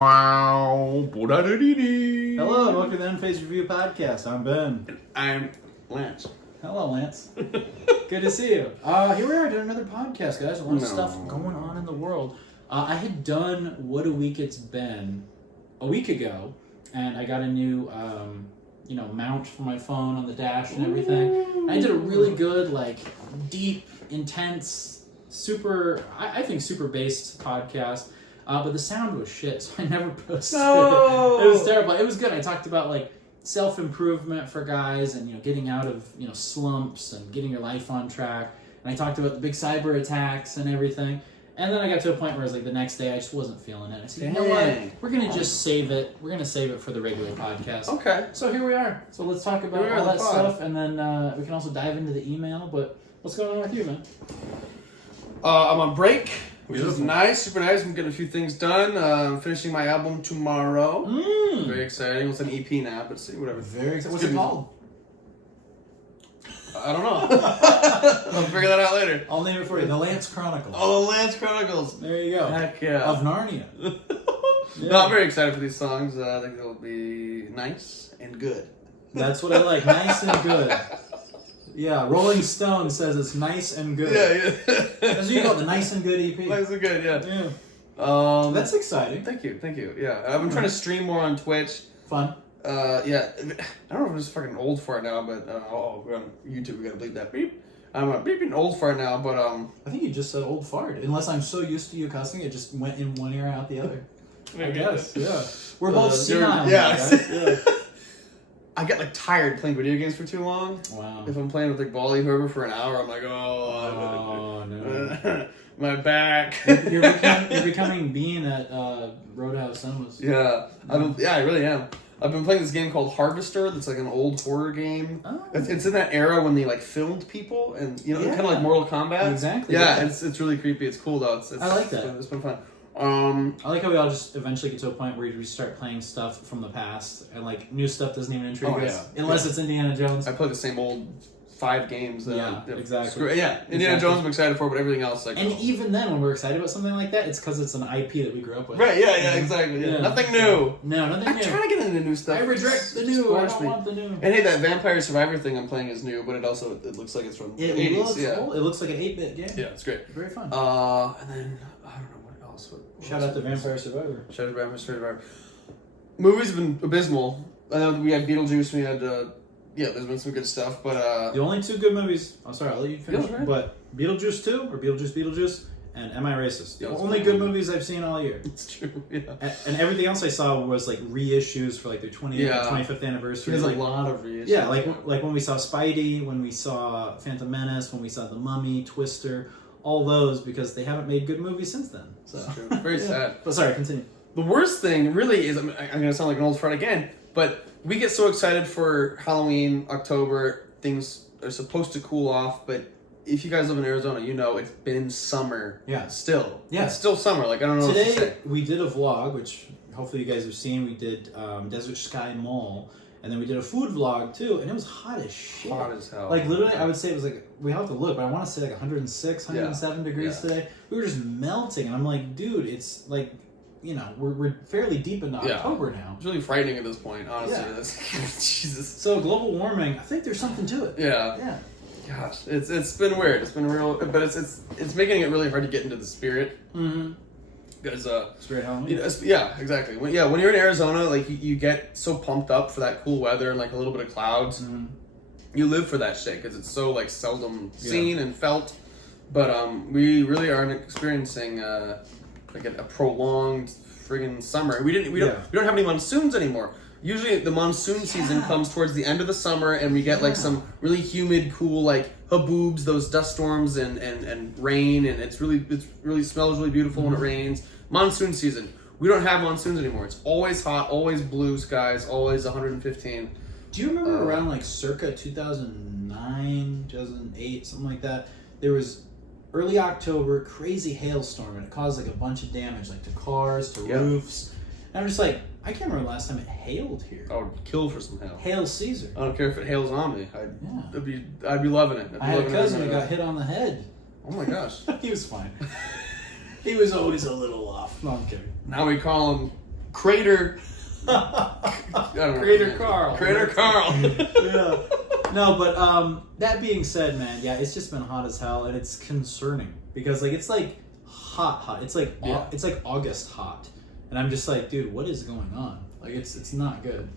Hello, Hello, and welcome to the Unfazed Review Podcast. I'm Ben. And I'm Lance. Hello, Lance. Good to see you. Here we are doing another podcast, guys. A lot of stuff going on in the world. I had done What a Week It's Been a week ago, and I got a new, mount for my phone on the dash and everything. And I did a really good, deep, intense, I think super based podcast. But the sound was shit, so I never posted it. It was terrible. It was good. I talked about self-improvement for guys and getting out of slumps and getting your life on track. And I talked about the big cyber attacks and everything. And then I got to a point where it was the next day I just wasn't feeling it. I said, you know what? We're gonna just save it. We're gonna save it for the regular podcast. Okay. So here we are. So let's talk about all that stuff, and then we can also dive into the email. But what's going on with you, man? I'm on break. Which is nice, super nice. I'm getting a few things done. I'm finishing my album tomorrow. Very exciting. It's an EP now, but see, whatever. Very exciting. What's it called? I don't know. I'll figure that out later. I'll name it for you. The Lance Chronicles. Oh, the Lance Chronicles. There you go. Heck yeah. Of Narnia. Yeah. No, I'm very excited for these songs. I think they'll be nice and good. That's what I like. Nice and good. Yeah, Rolling Stone says it's nice and good. Yeah. That's what you call it, the Nice and Good EP. Nice and good, yeah. That's exciting. Thank you. Yeah, I've been trying to stream more on Twitch. Fun. Yeah. I don't know if I'm just fucking old for it now, but we're on YouTube. We gotta bleep that beep. I'm beeping old for it now, but I think you just said old fart. Unless I'm so used to you cussing, it just went in one ear out the other. I guess. Yeah. We're both senile. Yeah. Right? Yeah. I get tired playing video games for too long. Wow. If I'm playing with Bally Herber for an hour, I'm like, oh no. My back. You're becoming Bean at Roadhouse Cinemas. Yeah. I really am. I've been playing this game called Harvester. That's an old horror game. Oh. It's in that era when they filmed people and kind of like Mortal Kombat. Exactly. Yeah, it's really creepy. It's cool though. I like that. It's been fun. I like how we all just eventually get to a point where we start playing stuff from the past and new stuff doesn't even intrigue us unless it's Indiana Jones. I play the same old 5 games. Exactly. Indiana Jones I'm excited for, but everything else and even then, when we're excited about something like that, it's because it's an IP that we grew up with. Right? Yeah, exactly. Yeah. Nothing new. No, nothing new. I'm trying to get into new stuff. I reject the new. I don't want the new. And hey, that Vampire Survivor thing I'm playing is new, but it looks like it's from the 80s. Cool. It looks like an 8-bit game. Yeah, it's great. Very fun. And then I don't know what else. Shout out to Vampire Survivor. Shout out to Vampire Survivor. Movies have been abysmal. I know we had Beetlejuice. We had there's been some good stuff, but the only 2 good movies. I'm sorry, I'll let you finish. Right. But Beetlejuice 2 or Beetlejuice, and Am I Racist? The Yeah, only good movies I've seen all year. It's true. Yeah. And everything else I saw was reissues for their 25th anniversary. There's a lot of reissues. Yeah, like when we saw Spidey, when we saw Phantom Menace, when we saw The Mummy, Twister, all those because they haven't made good movies since then. So that's true. Very sad. But sorry, continue. The worst thing really is, I'm going to sound like an old friend again, but we get so excited for Halloween, October, things are supposed to cool off, but if you guys live in Arizona, it's been summer. Yeah. Still. Yeah. It's still summer. I don't know Today, what to say. we did a vlog, which hopefully you guys have seen. We did Desert Sky Mall, and then we did a food vlog too, and it was hot as shit. Hot as hell. Literally, I would say it was we have to look, but I want to say 106, 107 degrees today. We were just melting, and I'm like, dude, it's we're fairly deep into October now. It's really frightening at this point, honestly. Yeah. Jesus. So global warming, I think there's something to it. Yeah. Yeah. Gosh, it's been weird. It's been real, but it's making it really hard to get into the spirit. Mm-hmm. Because Spirit Halloween. Yeah, exactly. When you're in Arizona, you get so pumped up for that cool weather and a little bit of clouds. Mm-hmm. You live for that shit because it's so seldom seen and felt. But we really aren't experiencing a prolonged friggin' summer. We don't have any monsoons anymore. Usually the monsoon season comes towards the end of the summer, and we get some really humid, cool haboobs, those dust storms and rain, and it really smells really beautiful when it rains. Monsoon season. We don't have monsoons anymore. It's always hot, always blue skies, always 115. Do you remember around circa 2009, 2008, something like that? There was early October, crazy hailstorm, and it caused a bunch of damage, to cars, to roofs. And I'm just I can't remember the last time it hailed here. I would kill for some hail. Hail Caesar. I don't care if it hails on me. I'd be loving it. I had a cousin who got hit on the head. Oh my gosh. He was fine. He was always a little off. No, I'm kidding. Now we call him Crater. Crater Carl. Crater Carl. Yeah. No, but that being said, man, yeah, it's just been hot as hell, and it's concerning because like it's like hot. It's like it's like August hot, and I'm just like, dude, what is going on? Like it's not good.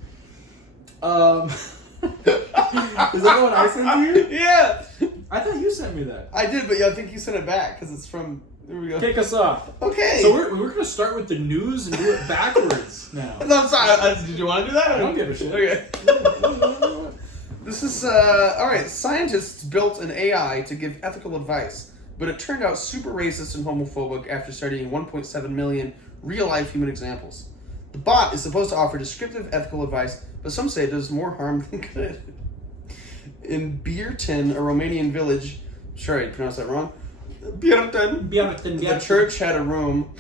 Is that what I sent you? Yeah. I thought you sent me that. I did, but yeah, I think you sent it back because it's from. There we go. Kick us off. Okay. So we're gonna start with the news and do it backwards now. No, I'm sorry. Did you want to do that? I don't give a shit. Okay. This is all right. Scientists built an AI to give ethical advice, but it turned out super racist and homophobic after studying 1.7 million real-life human examples. The bot is supposed to offer descriptive ethical advice, but some say it does more harm than good. In Bierten, a Romanian village, sorry, I pronounced that wrong. Bierten. The church had a room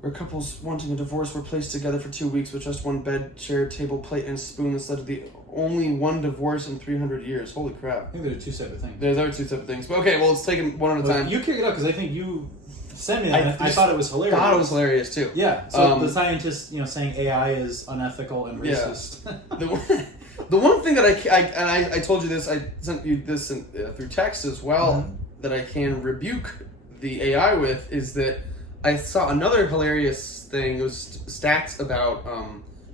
where couples wanting a divorce were placed together for 2 weeks with just one bed, chair, table, plate, and spoon. This led to the only one divorce in 300 years. Holy crap. I think there are two separate things. There are two separate things. But okay, well, let's take them one at a time. You kick it up because I think you sent me that. I thought it was hilarious. I thought it was hilarious, too. Yeah. So the scientists, saying AI is unethical and racist. Yeah. The one thing that I told you this, I sent you this through text as well, that I can rebuke the AI with is that I saw another hilarious thing. It was stats about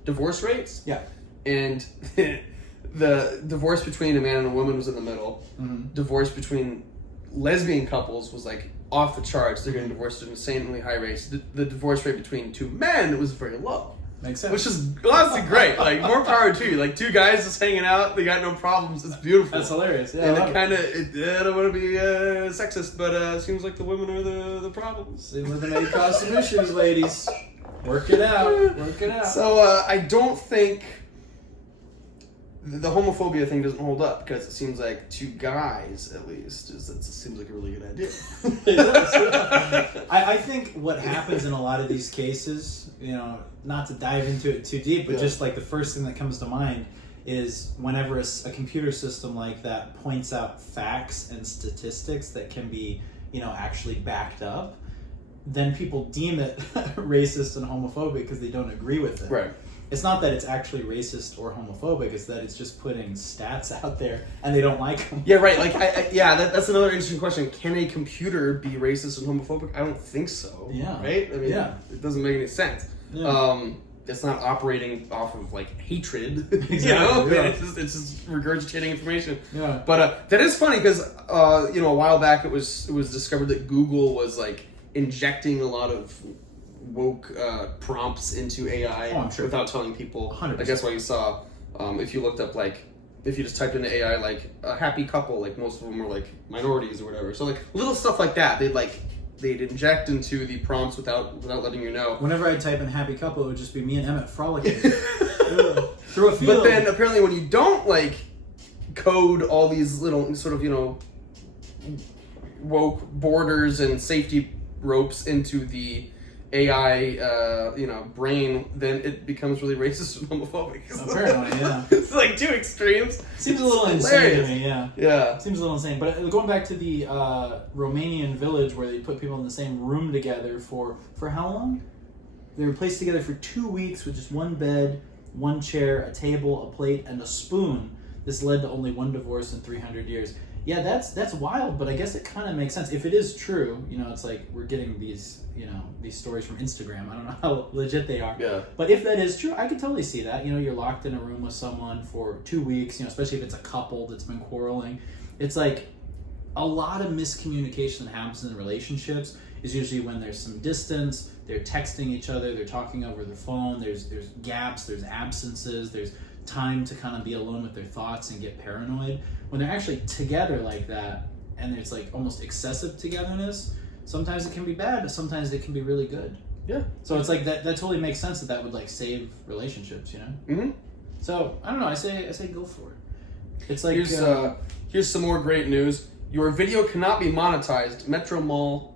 divorce rates. Yeah. And the divorce between a man and a woman was in the middle. Mm-hmm. Divorce between lesbian couples was like off the charts. They're getting divorced at insanely high rates. The divorce rate between two men was very low. Makes sense. Which is honestly great. Like, more power to you. Like, two guys just hanging out, they got no problems. It's beautiful. That's hilarious. Yeah, and it kind of, I don't want to be sexist, but it seems like the women are the problems. See, women may cause some issues, ladies. Work it out. Work it out. So, I don't think the homophobia thing doesn't hold up because it seems like two guys, at least, it seems like a really good idea. It does. I think what happens in a lot of these cases, not to dive into it too deep, but just like the first thing that comes to mind is whenever a computer system like that points out facts and statistics that can be, actually backed up, then people deem it racist and homophobic because they don't agree with it. Right. It's not that it's actually racist or homophobic, it's that it's just putting stats out there and they don't like them. Yeah, right. Like, that's another interesting question. Can a computer be racist and homophobic? I don't think so. Yeah. Right? I mean, it doesn't make any sense. Yeah. It's not operating off of, like, hatred. Exactly. Yeah. It's just regurgitating information. Yeah. But that is funny because, a while back it was discovered that Google was, like, injecting a lot of woke prompts into AI without telling people. 100%. I guess what you saw, if you looked up, like, if you just typed into AI, like, a happy couple, like, most of them were, like, minorities or whatever. So, like, little stuff like that, they'd inject into the prompts without letting you know. Whenever I type in happy couple, it would just be me and Emmett frolicking through a field. But then, apparently, when you don't, like, code all these little sort of, woke borders and safety ropes into the AI, brain, then it becomes really racist and homophobic. Apparently, yeah. It's like two extremes. Seems a little insane to me, yeah. Yeah. Seems a little insane. But going back to the Romanian village where they put people in the same room together for how long? They were placed together for 2 weeks with just one bed, one chair, a table, a plate, and a spoon. This led to only one divorce in 300 years. Yeah, that's wild, but I guess it kind of makes sense. If it is true, it's like we're getting these, these stories from Instagram. I don't know how legit they are. Yeah. But if that is true, I could totally see that. You're locked in a room with someone for 2 weeks, especially if it's a couple that's been quarreling. It's like a lot of miscommunication that happens in relationships is usually when there's some distance, they're texting each other, they're talking over the phone, there's gaps, there's absences, there's time to kind of be alone with their thoughts and get paranoid. When they're actually together like that and it's like almost excessive togetherness, sometimes it can be bad, but sometimes it can be really good. Yeah. So it's like that totally makes sense that would like save relationships, Mm-hmm. So I don't know, I say go for it. It's like here's some more great news. Your video cannot be monetized. Metro Mall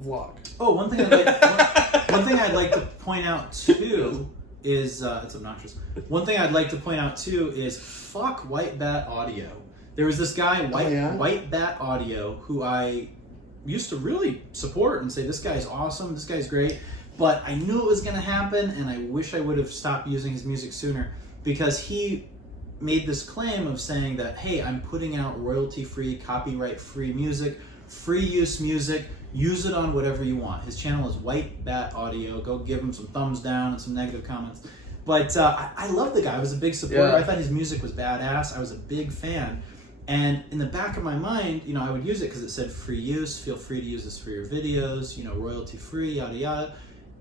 vlog. Oh, one thing I'd like to point out too is it's obnoxious. One thing I'd like to point out too is fuck White Bat Audio. There was this guy, White Bat Audio, who I used to really support and say, this guy's awesome, this guy's great. But I knew it was going to happen, and I wish I would have stopped using his music sooner, because he made this claim of saying that, hey, I'm putting out royalty-free, copyright-free music, free use music, use it on whatever you want. His channel is White Bat Audio. Go give him some thumbs down and some negative comments. But I love the guy. I was a big supporter. Yeah. I thought his music was badass. I was a big fan. And in the back of my mind, I would use it because it said free use. Feel free to use this for your videos, royalty-free, yada, yada.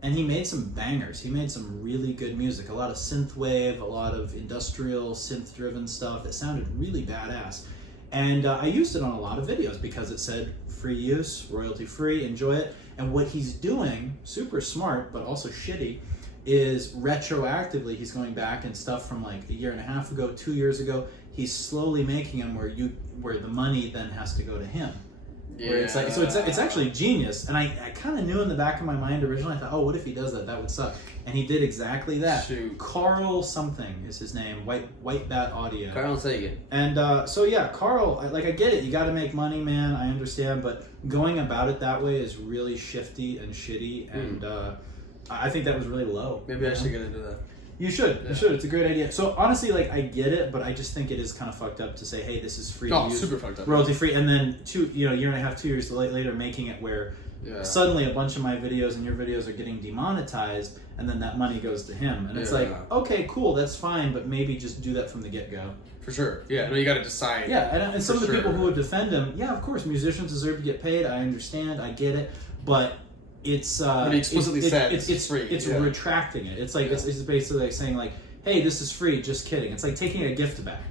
And he made some bangers. He made some really good music. A lot of synthwave, a lot of industrial synth-driven stuff. It sounded really badass. And I used it on a lot of videos because it said free use, royalty-free, enjoy it. And what he's doing, super smart, but also shitty, is retroactively he's going back and stuff from like a year and a half ago, 2 years ago. He's slowly making them where the money then has to go to him. Yeah. Where it's like, so it's actually genius. And I kind of knew in the back of my mind originally, I thought, oh, what if he does that? That would suck. And he did exactly that. Shoot. Carl something is his name. White Bat Audio. Carl Sagan. And so yeah, Carl, I get it. You got to make money, man. I understand, but going about it that way is really shifty and shitty. And I think that was really low. Maybe I should get into that. You should. Yeah. You should. It's a great idea. So honestly, I get it, but I just think it is kind of fucked up to say, hey, this is free. Oh, to use, super fucked up. royalty free, and then year and a half, 2 years later, making it where suddenly a bunch of my videos and your videos are getting demonetized, and then that money goes to him, and it's like, okay, cool, that's fine, but maybe just do that from the get go. For sure. Yeah. No, you got to decide. Yeah, and some of the people who would defend him, yeah, of course, musicians deserve to get paid. I understand. I get it, but. It's But he explicitly said it's free. It's retracting it. It's like it's basically like saying like, hey, this is free. Just kidding. It's like taking a gift back,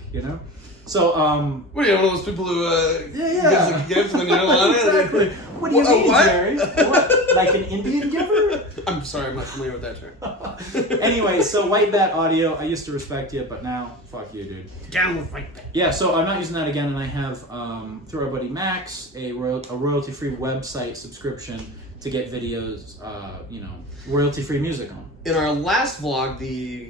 So what are you, one of those people who gives a gift and then you don't want it? Exactly. What do you mean, what? Jerry? What? Like an Indian giver? I'm sorry, I'm not familiar with that term. Anyway, so White Bat Audio. I used to respect you, but now fuck you, dude. Down with White Bat. Yeah, so I'm not using that again, and I have through our buddy Max a royalty-free website subscription to get videos, royalty-free music on. In our last vlog,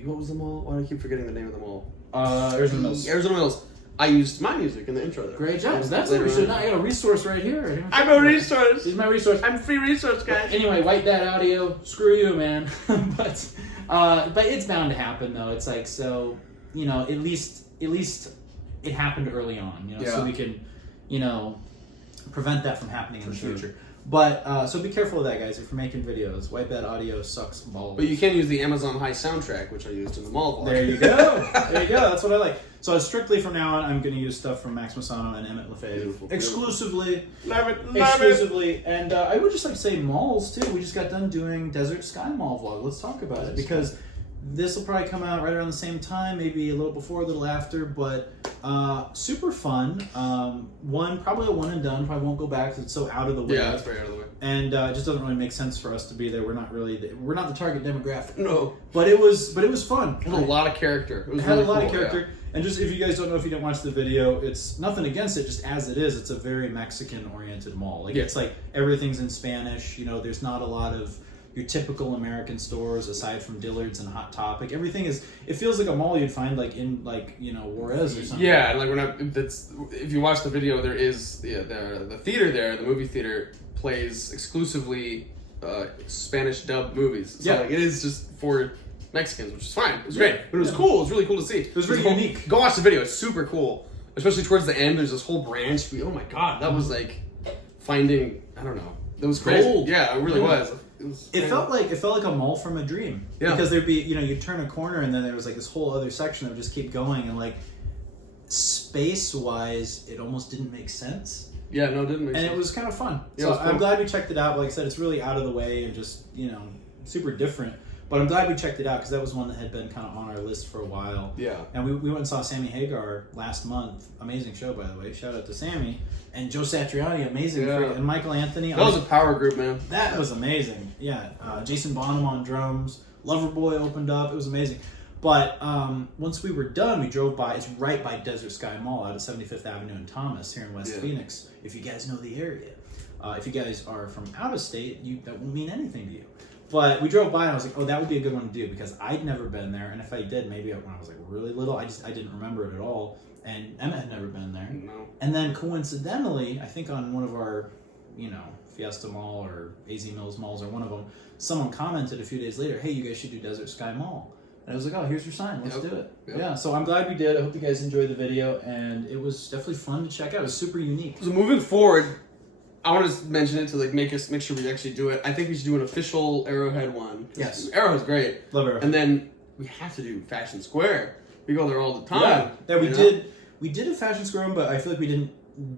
what was the mall? Why do I keep forgetting the name of the mall? Arizona Mills. Arizona Mills. I used my music in the intro there. Great job. That's what we should. I got a resource right here. I'm a resource. Here's my resource. I'm a free resource, guys. Anyway, White Bat Audio. Screw you, man. but it's bound to happen though. It's like, so at least it happened early on. So we can prevent that from happening in the future. But so be careful of that, guys. If you're making videos, White Bat Audio sucks balls. But you can use the Amazon High soundtrack, which I used in the mall vlog. There you go. There you go. That's what I like. So strictly from now on, I'm going to use stuff from Max Masano and Emmett LaFave exclusively. Love it. Exclusively. And I would just like to say malls too. We just got done doing Desert Sky Mall vlog. Let's talk about it because this will probably come out right around the same time, maybe a little before, a little after, but super fun. Probably a one and done. Probably won't go back because it's so out of the way. Yeah, it's very out of the way. And it just doesn't really make sense for us to be there. We're not the target demographic. No. But it was fun. It had a lot of character. It had a lot of character. Yeah. And just if you guys don't know, if you didn't watch the video, it's nothing against it, just as it is. It's a very Mexican-oriented mall. It's like everything's in Spanish. There's not a lot of your typical American stores aside from Dillard's and Hot Topic. Everything is. It feels like a mall you'd find in Juarez or something. Yeah, if you watch the video, there is the theater there. The movie theater plays exclusively Spanish dubbed movies. So it is just for Mexicans, which is fine. It was great, but it was cool. It was really cool to see. It was really unique. Go watch the video. It's super cool, especially towards the end. There's this whole branch. Oh my god, that was like finding. I don't know. It was crazy. Gold. Yeah, it really was. It felt like a mall from a dream. Yeah. Because there'd be you'd turn a corner and then there was like this whole other section that would just keep going and space wise it almost didn't make sense. Yeah, no, it didn't make sense. And it was kind of fun. Yeah, so cool. I'm glad we checked it out. Like I said, it's really out of the way and just super different. But I'm glad we checked it out because that was one that had been kind of on our list for a while. Yeah. And we went and saw Sammy Hagar last month. Amazing show, by the way. Shout out to Sammy. And Joe Satriani, amazing. Yeah. And Michael Anthony. That was a power group, man. That was amazing. Yeah. Jason Bonham on drums. Loverboy opened up. It was amazing. But once we were done, we drove by. It's right by Desert Sky Mall out at 75th Avenue in Thomas here in West Phoenix, if you guys know the area. If you guys are from out of state, that won't mean anything to you. But we drove by and I was like, oh, that would be a good one to do because I'd never been there. And if I did, maybe when I was really little, I didn't remember it at all. And Emma had never been there. No. And then coincidentally, I think on one of our, Fiesta Mall or AZ Mills Malls or one of them, someone commented a few days later, hey, you guys should do Desert Sky Mall. And I was like, oh, here's your sign. Let's do it. Yep. Yeah, so I'm glad we did. I hope you guys enjoyed the video, and it was definitely fun to check out. It was super unique. So moving forward, I want to mention it to like make sure we actually do it. I think we should do an official Arrowhead one. Yes. Arrowhead's great. Love Arrowhead. And then we have to do Fashion Square. We go there all the time. Yeah, we did a Fashion Square one, but I feel like we didn't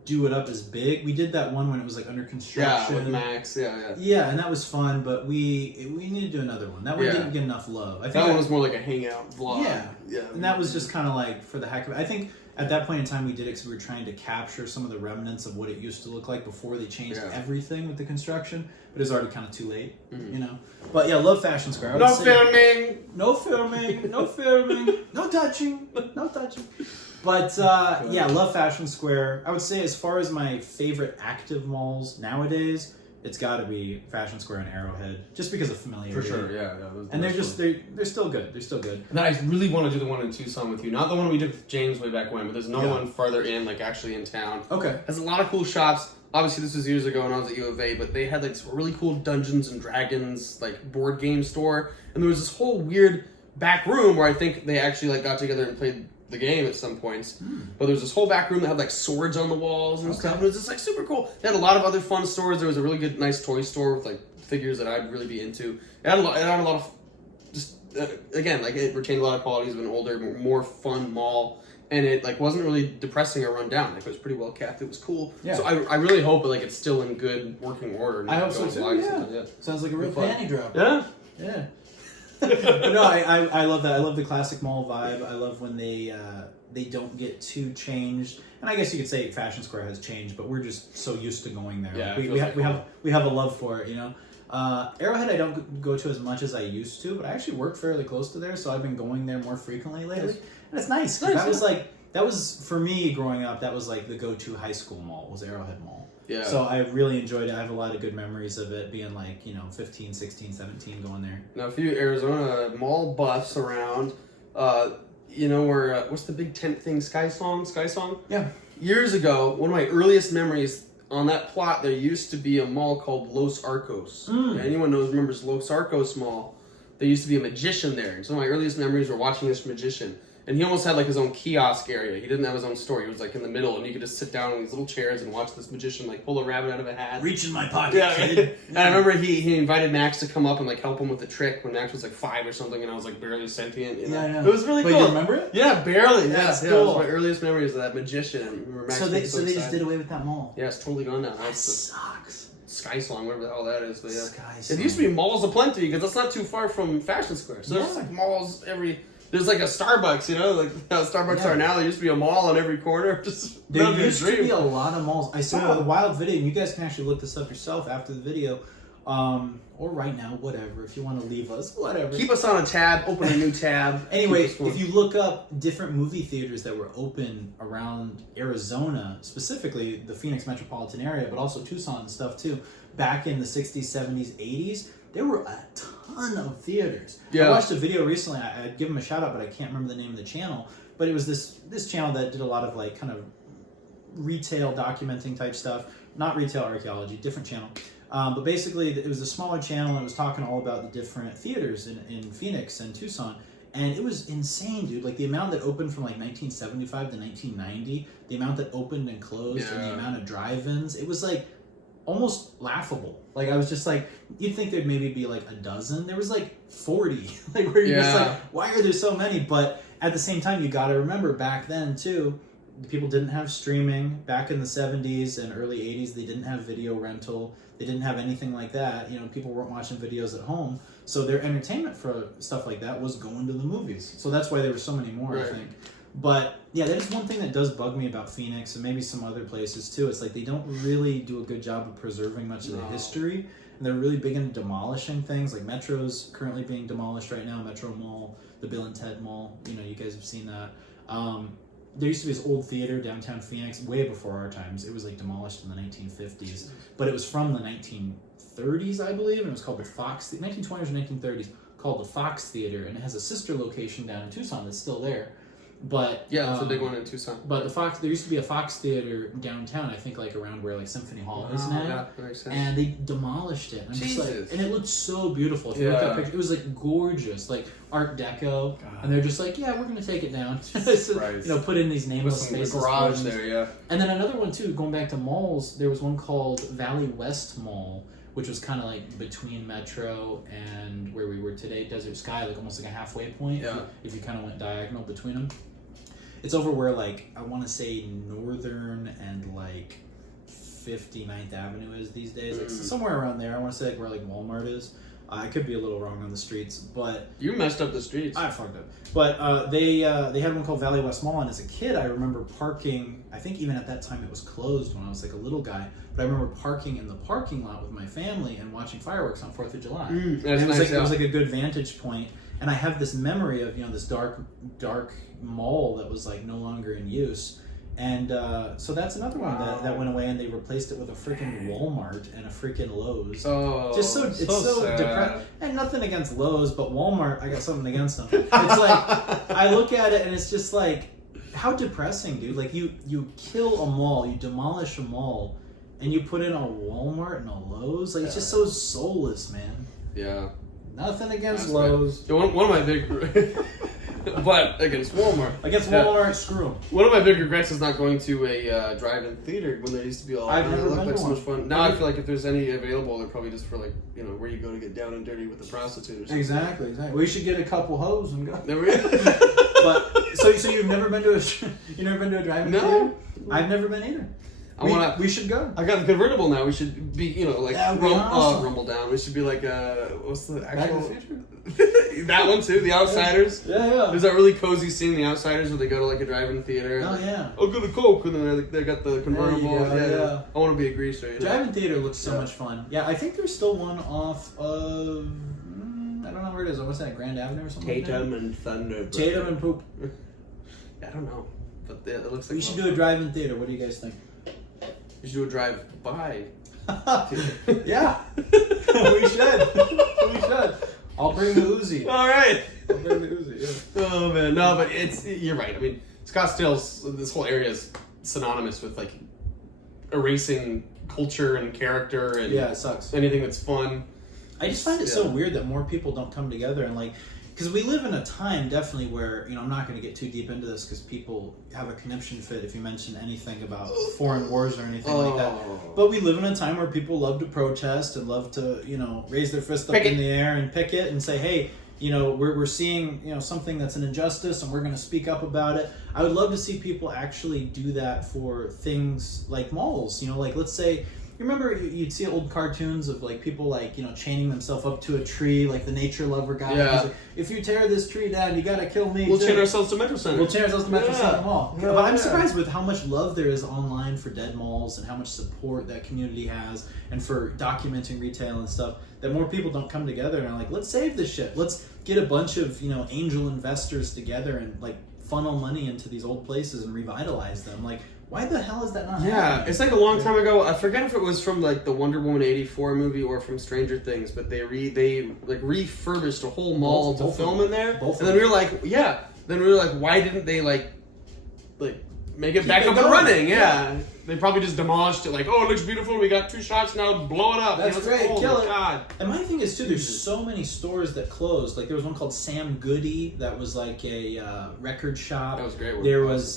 do it up as big. We did that one when it was like under construction. Yeah, with Max. Yeah. Yeah, and that was fun, but we need to do another one. That one didn't get enough love. I think that one was more like a hangout vlog. Yeah. And that was just kind of like for the heck of it. I think at that point in time we did it because we were trying to capture some of the remnants of what it used to look like before they changed everything with the construction. But it was already kind of too late, you know. But yeah, love Fashion Square. No filming. No filming. No filming. No touching. No touching. But yeah, love Fashion Square. I would say as far as my favorite active malls nowadays, it's got to be Fashion Square and Arrowhead, just because of familiarity. For sure, yeah. And they're still good. They're still good. And I really want to do the one in Tucson with you. Not the one we did with James way back when, but there's another one farther in, like actually in town. Okay. Has a lot of cool shops. Obviously, this was years ago when I was at U of A, but they had like some really cool Dungeons and Dragons like board game store, and there was this whole weird back room where I think they actually like got together and played the game at some points. But there was this whole back room that had like swords on the walls and stuff. And it was just like super cool. They had a lot of other fun stores. There was a really good, nice toy store with like figures that I'd really be into. It had a lot of just again, like it retained a lot of qualities of an older, more fun mall. And it like wasn't really depressing or run down. Like it was pretty well kept. It was cool. Yeah. So I really hope like it's still in good working order. I hope so too. Yeah. Sounds like a real panty drop. Yeah. Yeah. But no, I love that. I love the classic mall vibe. I love when they don't get too changed. And I guess you could say Fashion Square has changed, but we're just so used to going there. Yeah, like we have a love for it, you know. Arrowhead I don't go to as much as I used to, but I actually work fairly close to there, so I've been going there more frequently lately. And it's nice. That was for me growing up. That was like the go-to high school mall was Arrowhead Mall. Yeah. So I really enjoyed it. I have a lot of good memories of it being like, 15, 16, 17 going there. Now, a few Arizona mall buffs around, where, what's the big tent thing, Sky Song? Yeah. Years ago, one of my earliest memories on that plot, there used to be a mall called Los Arcos. Anyone remembers Los Arcos Mall? There used to be a magician there. And some of my earliest memories were watching this magician. And he almost had like his own kiosk area. He didn't have his own store. He was like in the middle, and you could just sit down in these little chairs and watch this magician like pull a rabbit out of a hat. Reach in my pocket, kid. And I remember he invited Max to come up and like help him with the trick when Max was like 5 or something, and I was like barely sentient. You know? Yeah. It was really cool. You remember it? Yeah, barely. That's cool. That was my earliest memories of that magician. Max so they just did away with that mall. Yeah, it's totally gone now. That sucks. Sky Song, whatever the hell that is, but yeah. Sky Song. It used to be malls aplenty because that's not too far from Fashion Square. So there's like malls There's like a Starbucks, like how Starbucks are now. There used to be a mall on every corner. There used to be a lot of malls. I saw a wild video, and you guys can actually look this up yourself after the video, or right now, whatever. If you want to leave us, whatever. Keep us on a tab. Open a new tab. Anyway, if you look up different movie theaters that were open around Arizona, specifically the Phoenix metropolitan area, but also Tucson and stuff too, back in the 60s, 70s, 80s, there were a ton of theaters. Yeah. I watched a video recently. I'd give them a shout out, but I can't remember the name of the channel. But it was this channel that did a lot of like kind of retail documenting type stuff. Not retail archaeology, different channel. But basically, it was a smaller channel, and it was talking all about the different theaters in Phoenix and Tucson. And it was insane, dude. Like the amount that opened from like 1975 to 1990, the amount that opened and closed, and the amount of drive-ins, it was like almost laughable. Like I was just like, you'd think there'd maybe be like a dozen. There was like 40. Like where you're just like, why are there so many? But at the same time, you got to remember back then too, people didn't have streaming. Back in the 70s and early 80s, they didn't have video rental. They didn't have anything like that. People weren't watching videos at home. So their entertainment for stuff like that was going to the movies. So that's why there were so many more, I think. But yeah, that is one thing that does bug me about Phoenix and maybe some other places too. It's like they don't really do a good job of preserving much of the history. And they're really big into demolishing things. Like Metro's currently being demolished right now. Metro Mall, the Bill and Ted Mall. You guys have seen that. There used to be this old theater downtown Phoenix way before our times. It was like demolished in the 1950s. But it was from the 1930s, I believe. And it was called the Fox, 1920s or 1930s, called the Fox Theater. And it has a sister location down in Tucson that's still there. But yeah, that's a big one in Tucson. But there used to be a Fox Theater downtown. I think like around where like Symphony Hall is now. Yeah, that makes sense. And they demolished it. I'm just like, and it looked so beautiful. If you look at pictures, it was like gorgeous, like Art Deco. God. And they're just like, yeah, we're gonna take it down. So, put in these nameless spaces. Garage there, yeah. And then another one too, going back to malls. There was one called Valley West Mall, which was kind of like between Metro and where we were today, Desert Sky, like almost like a halfway point. Yeah. If you kind of went diagonal between them. It's over where, like, I want to say Northern and, like, 59th Avenue is these days. Like, somewhere around there. I want to say, like, where, like, Walmart is. I could be a little wrong on the streets, but... You messed up the streets. I fucked up. But they had one called Valley West Mall, and as a kid, I remember parking... I think even at that time it was closed when I was, like, a little guy. But I remember parking in the parking lot with my family and watching fireworks on 4th of July. It was like a good vantage point. And I have this memory of, this dark mall that was like no longer in use. And so that's another one that went away, and they replaced it with a freaking Walmart and a freaking Lowe's. Oh, just so depressing. And nothing against Lowe's, but Walmart, I got something against them. It's like, I look at it and it's just like, how depressing, dude. Like you kill a mall, you demolish a mall, and you put in a Walmart and a Lowe's. Like it's just so soulless, man. Yeah. Nothing against Lowe's. One of my big... but against Walmart. Against Walmart, screw them. One of my big regrets is not going to a drive-in theater when there used to be all... I've never been to so one. much fun. Now I feel like if there's any available, they're probably just for like, where you go to get down and dirty with the prostitute or something. Exactly. We should get a couple hoes and go. There we go. But, so you've never been to a drive-in theater? No. I've never been either. We should go. I got the convertible now. We should be, like awesome. Rumble Down. We should be like what's the actual? Back to the Future? That one too. The Outsiders. Yeah. There's that really cozy scene, The Outsiders, where they go to like a drive-in theater. Oh yeah. I'll go to Coke, and then they got the convertible. Yeah. I want to be a greaser. Drive-in theater looks so much fun. Yeah, I think there's still one off of I don't know where it is. I want to say Grand Avenue or something. Tatum and Thunder. Tatum and Poop. I don't know, but it looks like we should do a drive-in theater. What do you guys think? We should do a drive-by. Yeah, we should. I'll bring the Uzi. All right. I'll bring the Uzi. Yeah. Oh man, no, but you're right. I mean, Scottsdale's this whole area is synonymous with like erasing culture and character and it sucks. Anything that's fun. I just find it so weird that more people don't come together and like. Because we live in a time, definitely, where, I'm not going to get too deep into this because people have a conniption fit if you mention anything about foreign wars or anything like that. But we live in a time where people love to protest and love to, raise their fist up in the air and picket and say, hey, we're seeing, something that's an injustice and we're going to speak up about it. I would love to see people actually do that for things like malls. Like, let's say... You remember you'd see old cartoons of like people like chaining themselves up to a tree, like the nature lover guy. Yeah. Like, if you tear this tree down, you gotta kill me. We'll chain ourselves to Metro Center. Mall. Yeah, but I'm surprised with how much love there is online for dead malls and how much support that community has, and for documenting retail and stuff. That more people don't come together and are like, let's save this shit. Let's get a bunch of angel investors together and like funnel money into these old places and revitalize them. Like. Why the hell is that not happening? It's like a long time ago. I forget if it was from like the Wonder Woman 84 movie or from Stranger Things, but they refurbished a whole mall to film in there. And then we were like, why didn't they like make it back up and running? Yeah. They probably just demolished it like, oh, it looks beautiful, we got 2 shots now, blow it up. That's great, kill it. God. And my thing is, too, there's so many stores that closed. Like, there was one called Sam Goody that was like a record shop. That was great. There was,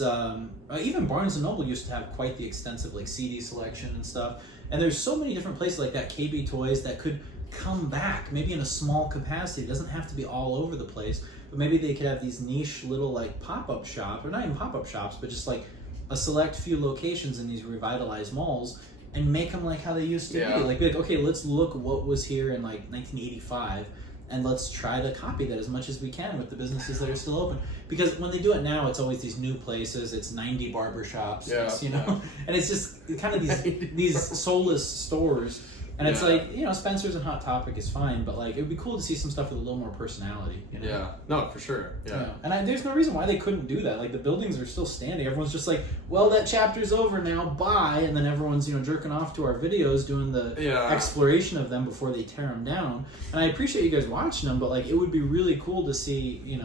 even Barnes & Noble used to have quite the extensive like CD selection and stuff. And there's so many different places like that, KB Toys, that could come back, maybe in a small capacity. It doesn't have to be all over the place, but maybe they could have these niche little like pop-up shops, or not even pop-up shops, but just like a select few locations in these revitalized malls and make them like how they used to be. Like, okay, let's look what was here in like 1985 and let's try to copy that as much as we can with the businesses that are still open. Because when they do it now, it's always these new places. It's 90 barbershops. Yeah. And it's just kind of these soulless stores. And it's like, Spencer's and Hot Topic is fine, but like it would be cool to see some stuff with a little more personality. Yeah, no, for sure. Yeah. And there's no reason why they couldn't do that. Like the buildings are still standing. Everyone's just like, well, that chapter's over now. Bye. And then everyone's jerking off to our videos, doing the exploration of them before they tear them down. And I appreciate you guys watching them, but like it would be really cool to see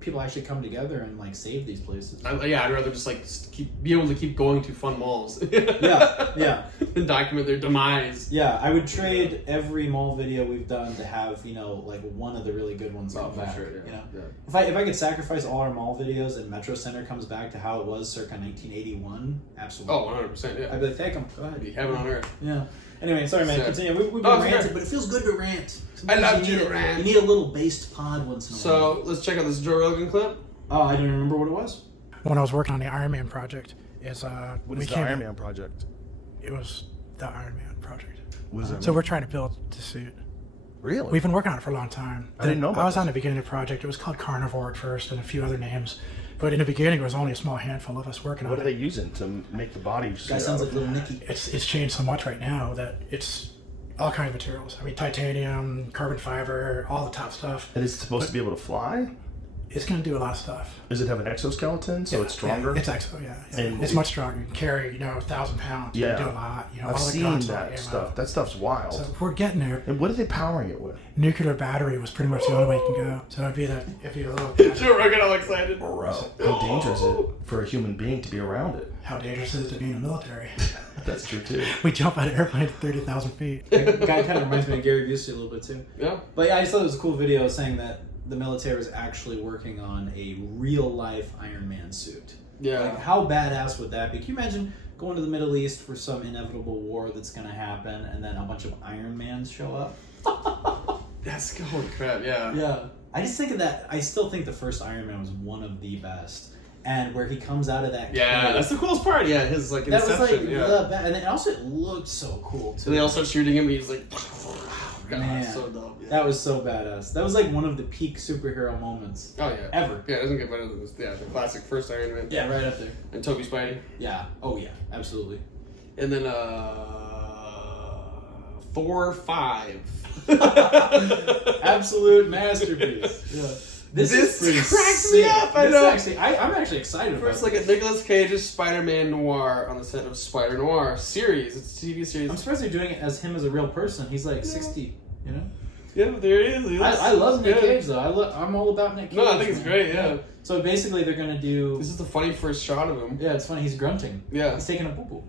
people actually come together and like save these places. I'd rather just like be able to keep going to fun malls. yeah. And document their demise. Yeah, I would trade every mall video we've done to have, like one of the really good ones come back. Sure, yeah. If I could sacrifice all our mall videos and Metro Center comes back to how it was circa 1981, absolutely. Oh, 100%, yeah. I'd be like, take them. Go ahead. Be heaven on earth. Yeah. Anyway, sorry, man. Continue. We've been ranting, but it feels good to rant. I love to rant. You need a little based pod once in a while. So let's check out this Joe Rogan clip. Oh, I don't remember what it was. When I was working on the Iron Man project, What is the Iron Man project? It was the Iron Man project. What does that So mean? we're trying to build the suit. Really? We've been working on it for a long time. I didn't know about I was this. on the beginning of the project. It was called Carnivore at first, and a few other names. But in the beginning, it was only a small handful of us working What on are it. they using to make the body suit? Guy sounds out like of? Little Nicky. It's changed so much right now that it's all kinds of materials. I mean, titanium, carbon fiber, all the top stuff. And is it supposed to be able to fly? It's going to do a lot of stuff. Does it have an exoskeleton so it's stronger? Yeah, it's exo, yeah. And it's much stronger. You can carry, 1,000 pounds. You Yeah. can do a lot. I've all the seen guns, that all the ammo. stuff. That stuff's wild. So we're getting there. And what are they powering it with? Nuclear battery was pretty much the only way you can go. So it'd be a little. Joe Rogan all excited. How dangerous is it for a human being to be around it? How dangerous is it to be in the military? That's true too. We jump out of airplanes 30,000 feet. That guy kind of reminds me of Gary Busey a little bit too. Yeah. But yeah, I just thought it was a cool video saying that the military was actually working on a real life Iron Man suit. Yeah. Like, how badass would that be? Can you imagine going to the Middle East for some inevitable war that's going to happen, and then a bunch of Iron Mans show up? That's holy crap, yeah. Yeah. I just think of that. I still think the first Iron Man was one of the best. And where he comes out of that Yeah, cave, that's the coolest part. Yeah, his like that was inception. like yeah. the best. And then also it looked so cool too. So they all start shooting him, and he's like, God, Man. so dope. Yeah. That was so badass. That was like one of the peak superhero moments Oh yeah. ever. Yeah, it doesn't get better than this. Yeah, the classic first Iron Man. Yeah, right up there. And Toby Spidey. Yeah. Oh yeah, absolutely. And then Thor 5. Absolute masterpiece. Yeah. This is pretty cracks me sick. up, I This know. Actually, I'm actually excited First about look at Nicolas Cage's Spider-Man Noir on the set of Spider Noir series. It's a TV series. I'm surprised they're doing it as him as a real person. He's like 60, you know? Yeah, there he is. He looks I love Nick good. Cage though. I'm all about Nick Cage. No, I think it's man. great, yeah. So basically they're gonna do This is the funny first shot of him. yeah, it's funny, he's grunting. Yeah. He's taking a poo-poo.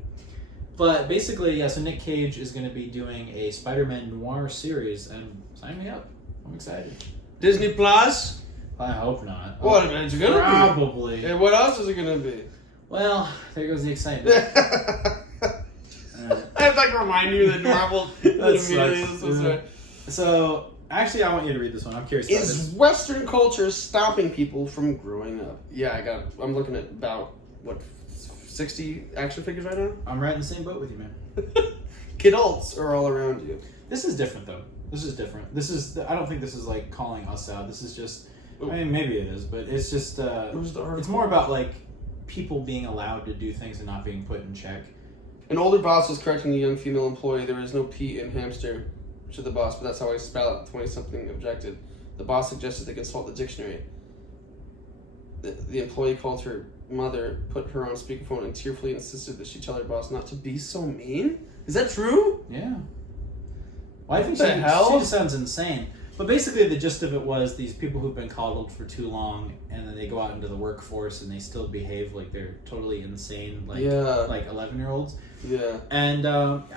But basically, yeah, so Nick Cage is gonna be doing a Spider-Man Noir series, and sign me up. I'm excited. Disney Plus? I hope not. What it's gonna Probably. be? Yeah, what else is it gonna be? Well, there goes the excitement. I have to like remind you that Marvel immediately sucks. is Yeah. So, actually, I want you to read this one. I'm curious about Is this. Western culture stopping people from growing up? Yeah, I'm looking at about, 60 action figures right now? I'm right in the same boat with you, man. Kidults are all around you. This is different, though. This is different. I don't think this is, like, calling us out. This is just, I mean, maybe it is, but it's just, Where's the article? it's more about, like, people being allowed to do things and not being put in check. An older boss was correcting a young female employee. There is no P in hamster to the boss, but that's how I spell it. 20-something objected. The boss suggested they consult the dictionary. The employee called her mother, put her on speakerphone, and tearfully insisted that she tell her boss not to be so mean. Is that true? Yeah. Well, I think What the hell? she just sounds insane. But basically, the gist of it was these people who've been coddled for too long, and then they go out into the workforce and they still behave like they're totally insane, like Yeah. like 11-year-olds. Yeah. And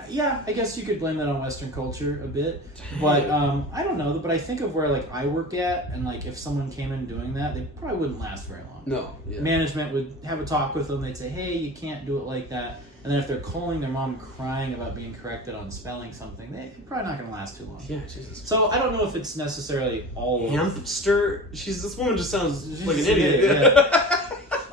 yeah, I guess you could blame that on Western culture a bit. But I don't know. But I think of where like I work at, and like if someone came in doing that, they probably wouldn't last very long. No. Yeah. Management would have a talk with them. They'd say, "Hey, you can't do it like that." And then if they're calling their mom crying about being corrected on spelling something, they're probably not going to last too long. Yeah, Jesus. So I don't know if it's necessarily all Hamster? This woman just sounds like an She's an idiot. idiot,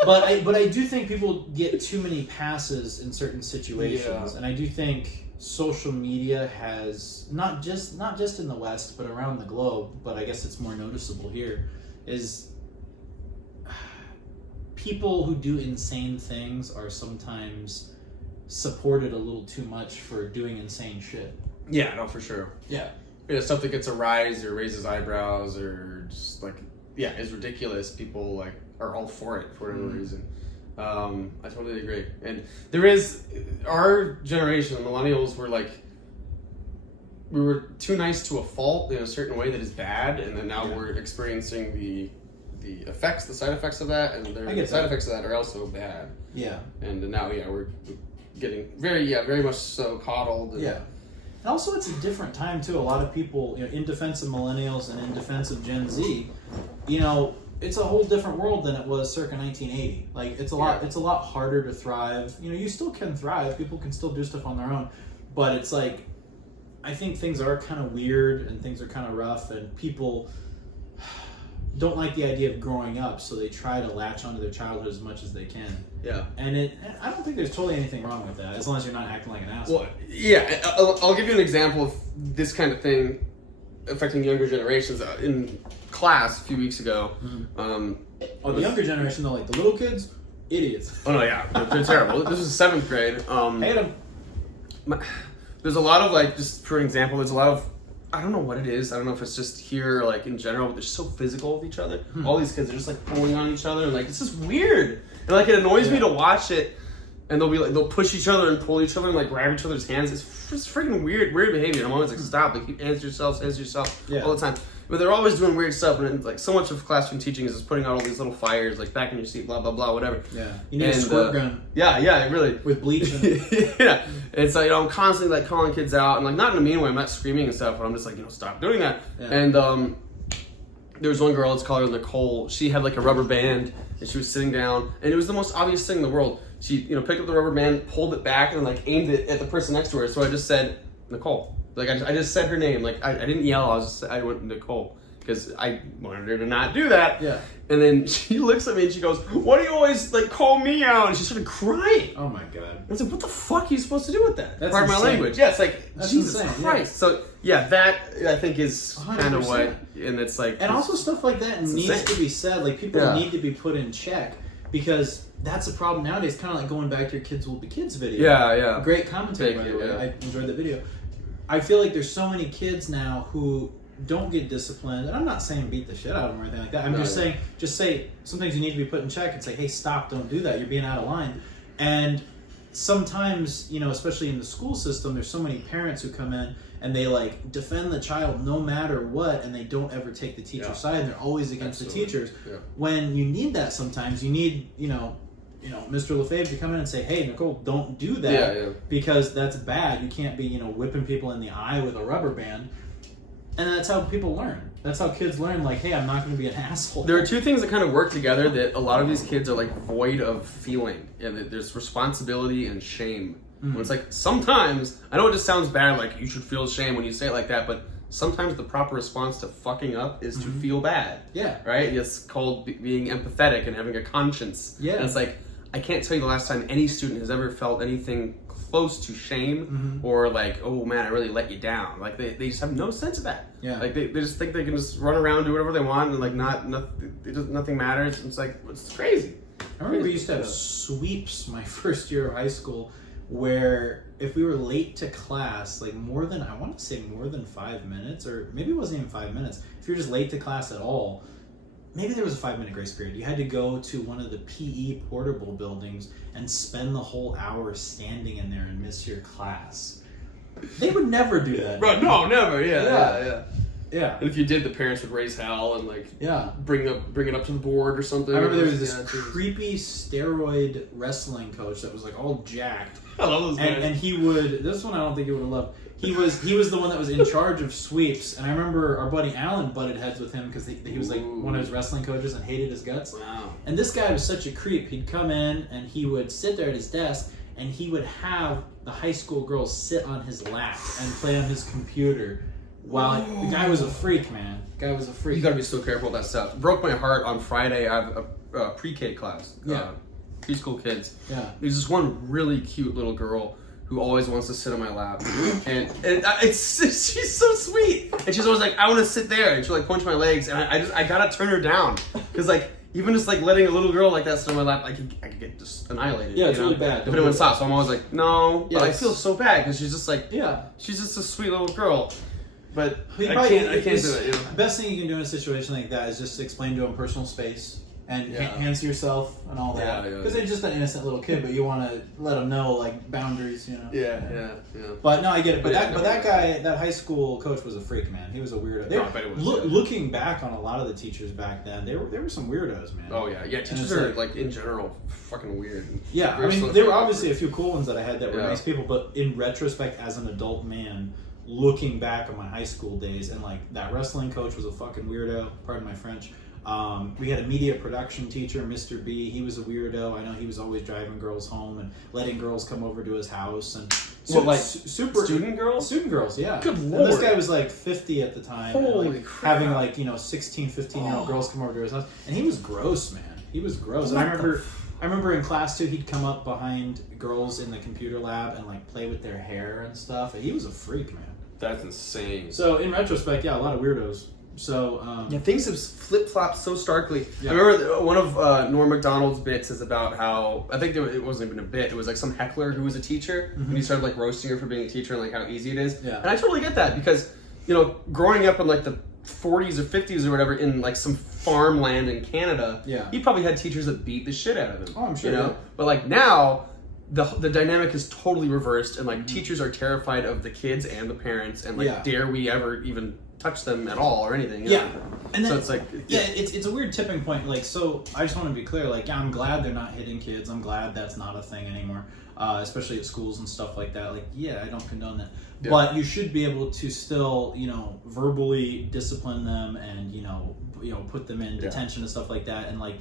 but I do think people get too many passes in certain situations, Yeah. and I do think social media has not just in the West, but around the globe. But I guess it's more noticeable here. Is people who do insane things are sometimes supported a little too much for doing insane shit. Yeah, no, for sure. Yeah. Yeah, stuff that gets a rise or raises eyebrows or just like, yeah, is ridiculous. People like are all for it for whatever reason. I totally agree. And there is our generation, the millennials, were like, we were too nice to a fault in a certain way that is bad, and then now we're experiencing the the side effects of that, and the side effects of that are also bad. Yeah. And now, we're getting very much so coddled. And, yeah. And also, it's a different time too. A lot of people, in defense of millennials and in defense of Gen Z, it's a whole different world than it was circa 1980. Like it's a lot harder to thrive. You still can thrive. People can still do stuff on their own, but it's like, I think things are kind of weird and things are kind of rough, and people don't like the idea of growing up, so they try to latch onto their childhood as much as they can. Yeah. And I don't think there's totally anything wrong with that, as long as you're not acting like an asshole. Well, yeah, I'll give you an example of this kind of thing affecting younger generations. In class a few weeks ago. Mm-hmm. The younger generation, though, like the little kids, idiots. Oh no, yeah, they're terrible. This is 7th grade. Hate them. There's a lot of just for an example, there's a lot of, I don't know what it is. I don't know if it's just here, in general, but they're so physical with each other. All these kids are just pulling on each other, and it's just weird. And it annoys me to watch it. And they'll push each other and pull each other and grab each other's hands. It's freaking weird behavior. And I'm always stop. Answer yourself all the time. But they're always doing weird stuff, and so much of classroom teaching is just putting out all these little fires, back in your seat, blah blah blah, whatever. Yeah, you need a squirt gun. Yeah, really. With bleach. Yeah, it's I'm constantly calling kids out, and not in a mean way. I'm not screaming and stuff, but I'm just stop doing that. Yeah. And there was one girl, let's call her Nicole. She had a rubber band, and she was sitting down, and it was the most obvious thing in the world. She picked up the rubber band, pulled it back, and aimed it at the person next to her. So I just said Nicole. I just said her name. I didn't yell. I went Nicole because I wanted her to not do that. Yeah. And then she looks at me and she goes, "Why do you always call me out?" And she started crying. Oh my god. I was like, "What the fuck are you supposed to do with that?" That's part of my insane. language. Yeah, it's That's Jesus insane, Christ. Yeah. So yeah, that I think is 100%. kind of what, and it's and also stuff like that needs insane. to be said. People need to be put in check, because that's the problem nowadays. Kind of going back to your Kids Will Be Kids video. Yeah. Great commentary, by the way. Yeah. I enjoyed that video. I feel like there's so many kids now who don't get disciplined, and I'm not saying beat the shit out of them or anything like that. I'm just saying, some things you need to be put in check and say, hey, stop, don't do that. You're being out of line. And sometimes, especially in the school system, there's so many parents who come in and they defend the child no matter what, and they don't ever take the teacher's side, and they're always against the teachers. Yeah. When you need that sometimes, you need, Mr. LaFave to come in and say, hey, Nicole, don't do that because that's bad. You can't be, whipping people in the eye with a rubber band. And that's how people learn. That's how kids learn, hey, I'm not going to be an asshole. There are two things that kind of work together that a lot of these kids are void of feeling. And there's responsibility and shame. Mm-hmm. It's sometimes, I know it just sounds bad, you should feel shame when you say it like that, but sometimes the proper response to fucking up is to feel bad. Yeah. Right? It's called being empathetic and having a conscience. Yeah. And it's I can't tell you the last time any student has ever felt anything close to shame or oh man, I really let you down. They just have no sense of that. Yeah. They just think they can just run around, do whatever they want, and nothing matters. It's it's crazy. I remember we used to have sweeps my first year of high school, where if we were late to class, more than 5 minutes, or maybe it wasn't even 5 minutes. If you're just late to class at all, maybe there was a 5-minute grace period. You had to go to one of the PE portable buildings and spend the whole hour standing in there and miss your class. They would never do that. Right? No, never. Yeah. Yeah. And if you did, the parents would raise hell and bring it up to the board or something. I remember there was this creepy steroid wrestling coach that was all jacked. I love those guys. And he would. This one I don't think he would have loved. He was the one that was in charge of sweeps, and I remember our buddy Alan butted heads with him because he was one of his wrestling coaches and hated his guts. Wow. And this guy was such a creep. He'd come in and he would sit there at his desk and he would have the high school girls sit on his lap and play on his computer. While the guy was a freak, man. You gotta be so careful with that stuff. It broke my heart on Friday. I have a pre-K class. Preschool kids. Yeah. There's this one really cute little girl who always wants to sit on my lap, and she's so sweet, and she's always I want to sit there, and she'll punch my legs, and I gotta turn her down, because even just letting a little girl like that sit on my lap, I could get just annihilated. Yeah, it's really bad. If anyone stops, so I'm always no, yeah, but I feel so bad because she's just she's just a sweet little girl, but I can't do it. The best thing you can do in a situation like that is just explain to them personal space. and hands to yourself and all that. Because they're just an innocent little kid, but you want to let them know like boundaries, Yeah. But no, I get it. But that guy, that high school coach, was a freak, man. He was a weirdo. Looking back on a lot of the teachers back then, they were some weirdos, man. Oh yeah. Teachers are like in general fucking weird. Yeah, I mean, there were obviously a few cool ones that I had that were nice people, but in retrospect, as an adult man, looking back on my high school days, and like that wrestling coach was a fucking weirdo. Pardon my French. We had a media production teacher, Mr. B. He was a weirdo. I know he was always driving girls home and letting girls come over to his house. And super student girls? Student girls, yeah. Good lord. And this guy was like 50 at the time. Holy crap. Having like, 16, 15-year-old girls come over to his house. And he was gross, man. He was gross. And I remember in class too, he'd come up behind girls in the computer lab and like play with their hair and stuff. And he was a freak, man. That's insane. So in retrospect, a lot of weirdos. So things have flip-flopped so starkly. I remember one of Norm Macdonald's bits is about how, I think it wasn't even a bit, it was like some heckler who was a teacher, and he started like roasting her for being a teacher and like how easy it is. And I totally get that, because growing up in like the 40s or 50s or whatever in like some farmland in Canada, he probably had teachers that beat the shit out of him. Oh, I'm sure. But like now, the dynamic is totally reversed, and like teachers are terrified of the kids and the parents, and like dare we ever even touch them at all or anything. And then, so it's like it's a weird tipping point. Like, so I just want to be clear. Like, I'm glad they're not hitting kids. I'm glad that's not a thing anymore, especially at schools and stuff like that. Like, I don't condone that, but you should be able to still, verbally discipline them and put them in detention and stuff like that, and like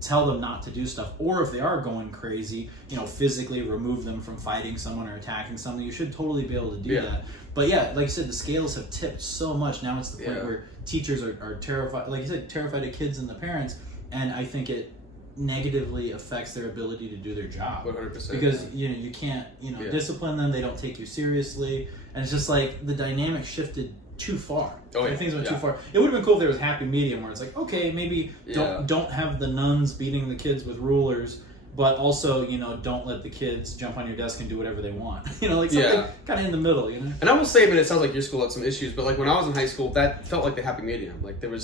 tell them not to do stuff. Or if they are going crazy, physically remove them from fighting someone or attacking someone. You should totally be able to do that. But like you said, the scales have tipped so much. Now it's the point where teachers are terrified, like you said, terrified of kids and the parents, and I think it negatively affects their ability to do their job. 100%. Because you can't discipline them. They don't take you seriously, and it's just like the dynamic shifted too far. Things went too far. It would have been cool if there was a happy medium where it's like, okay, maybe don't have the nuns beating the kids with rulers, but also, don't let the kids jump on your desk and do whatever they want. Like something kind of in the middle, And I will say, it sounds like your school had some issues, but like when I was in high school, that felt like the happy medium. Like there were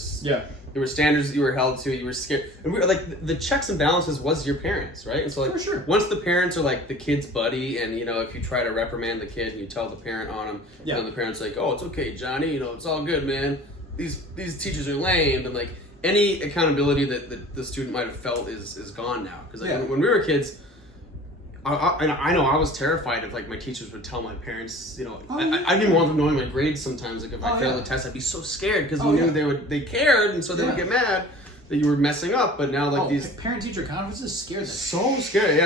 standards that you were held to, you were scared. And we were like, the checks and balances was your parents, right? And so like, for sure. Once the parents are like the kid's buddy, and if you try to reprimand the kid and you tell the parent on him, then the parent's like, oh, it's okay, Johnny, it's all good, man. These teachers are lame, and like, any accountability that the student might have felt is gone now. Because like, when we were kids, I know I was terrified if like my teachers would tell my parents, I didn't want them knowing my grades sometimes. Like if I failed a test, I'd be so scared because you knew they cared, and so they would get mad that you were messing up. But now like these parent-teacher conferences scared them. So scary,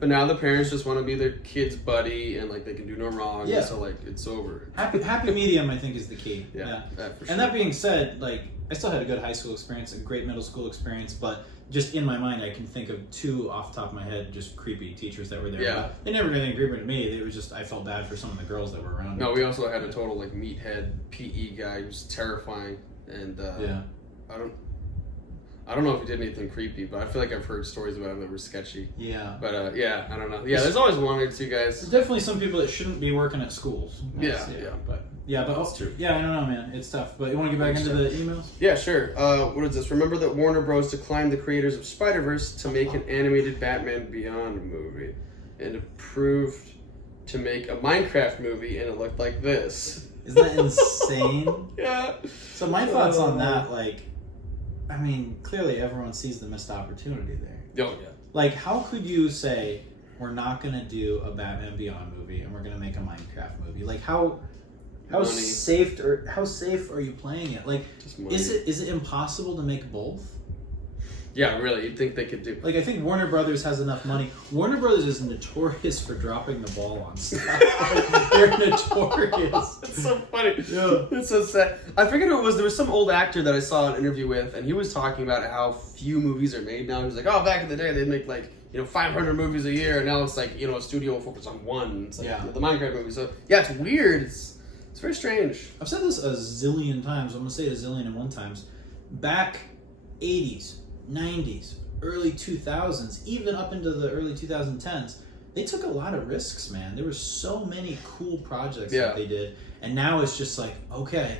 But now the parents just want to be their kid's buddy, and like they can do no wrong. And so like it's over. Happy medium, I think, is the key. For sure. And that being said, like I still had a good high school experience, a great middle school experience, but just in my mind, I can think of two off the top of my head, just creepy teachers that were there. They never did anything creepy to me. It was just I felt bad for some of the girls that were around. No, we also had a total like meathead PE guy who was terrifying, and I don't know if he did anything creepy, but I feel like I've heard stories about him that were sketchy. Yeah. But I don't know. Yeah, there's always one or two guys. There's definitely some people that shouldn't be working at schools. But that's true. Yeah, I don't know, man. It's tough. But you want to get back into the emails? Yeah, sure. What is this? Remember that Warner Bros. Declined the creators of Spider-Verse to make an animated Batman Beyond movie, and approved to make a Minecraft movie, and it looked like this. Isn't that insane? Yeah. So my thoughts on that, like, I mean, clearly everyone sees the missed opportunity there. Oh, yeah. Like, how could you say we're not going to do a Batman Beyond movie and we're going to make a Minecraft movie? Like, how safe are you playing it? Like, is it impossible to make both? Yeah, really. You'd think they could do. Like, I think Warner Brothers has enough money. Warner Brothers is notorious for dropping the ball on stuff. They're notorious. It's so funny. Yeah. It's so sad. I forget who it was. There was some old actor that I saw an interview with, and he was talking about how few movies are made now. He was like, oh, back in the day, they'd make like, 500 movies a year, and now it's like, a studio will focus on one. It's like the Minecraft movie. So, yeah, it's weird. It's very strange. I've said this a zillion times. I'm going to say it a zillion and one times. Back 80s. 90s, early 2000s, even up into the early 2010s, they took a lot of risks, man. There were so many cool projects that they did, and now it's just like, okay,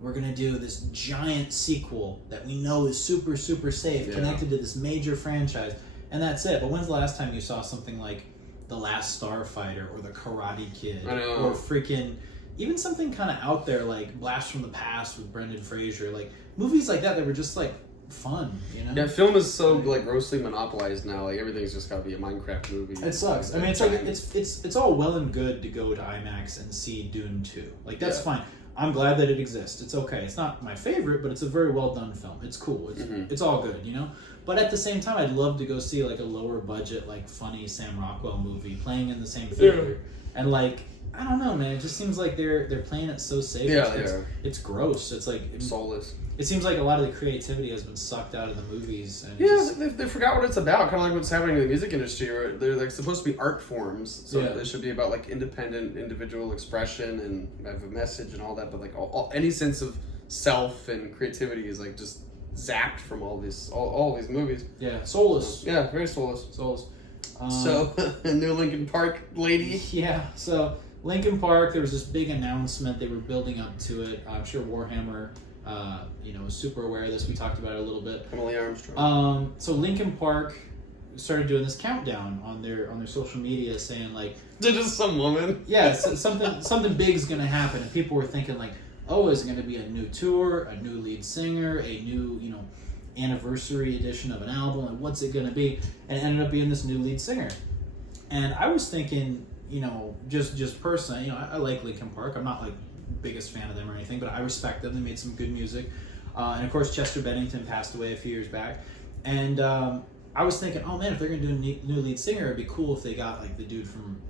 we're going to do this giant sequel that we know is super, super safe, connected to this major franchise, and that's it. But when's the last time you saw something like The Last Starfighter or The Karate Kid? Or freaking, even something kind of out there like Blast from the Past with Brendan Fraser. Like, movies like that were just like fun, you know? Yeah, film is so like grossly monopolized now. Like everything's just got to be a Minecraft movie. It sucks. I mean, it's like it's all well and good to go to IMAX and see Dune 2. Like, that's fine. I'm glad that it exists. It's okay. It's not my favorite, but it's a very well done film. It's cool. It's all good, you know? But at the same time, I'd love to go see like a lower budget, like funny Sam Rockwell movie playing in the same theater. And like, I don't know, man. It just seems like they're playing it so safe. It's gross. It's like soulless. It seems like a lot of the creativity has been sucked out of the movies. And they forgot what it's about. Kind of like what's happening in the music industry, where they're like supposed to be art forms. So they should be about like independent, individual expression and have a message and all that. But like any sense of self and creativity is like just zapped from all these movies. Yeah, soulless. Yeah, very soulless. So, new Linkin Park lady. Yeah, so Linkin Park, there was this big announcement. They were building up to it. I'm sure Warhammer, was super aware of this. We talked about it a little bit. Emily Armstrong. So Linkin Park started doing this countdown on their social media, saying like, they're just some woman. Yeah, something big is gonna happen, and people were thinking like, oh, is it gonna be a new tour, a new lead singer, a new anniversary edition of an album, and what's it gonna be? And it ended up being this new lead singer. And I was thinking, just personally, I like Linkin Park. I'm not like biggest fan of them or anything, but I respect them. They made some good music. And of course, Chester Bennington passed away a few years back. And I was thinking, oh man, if they're gonna do a new lead singer, it'd be cool if they got like the dude from,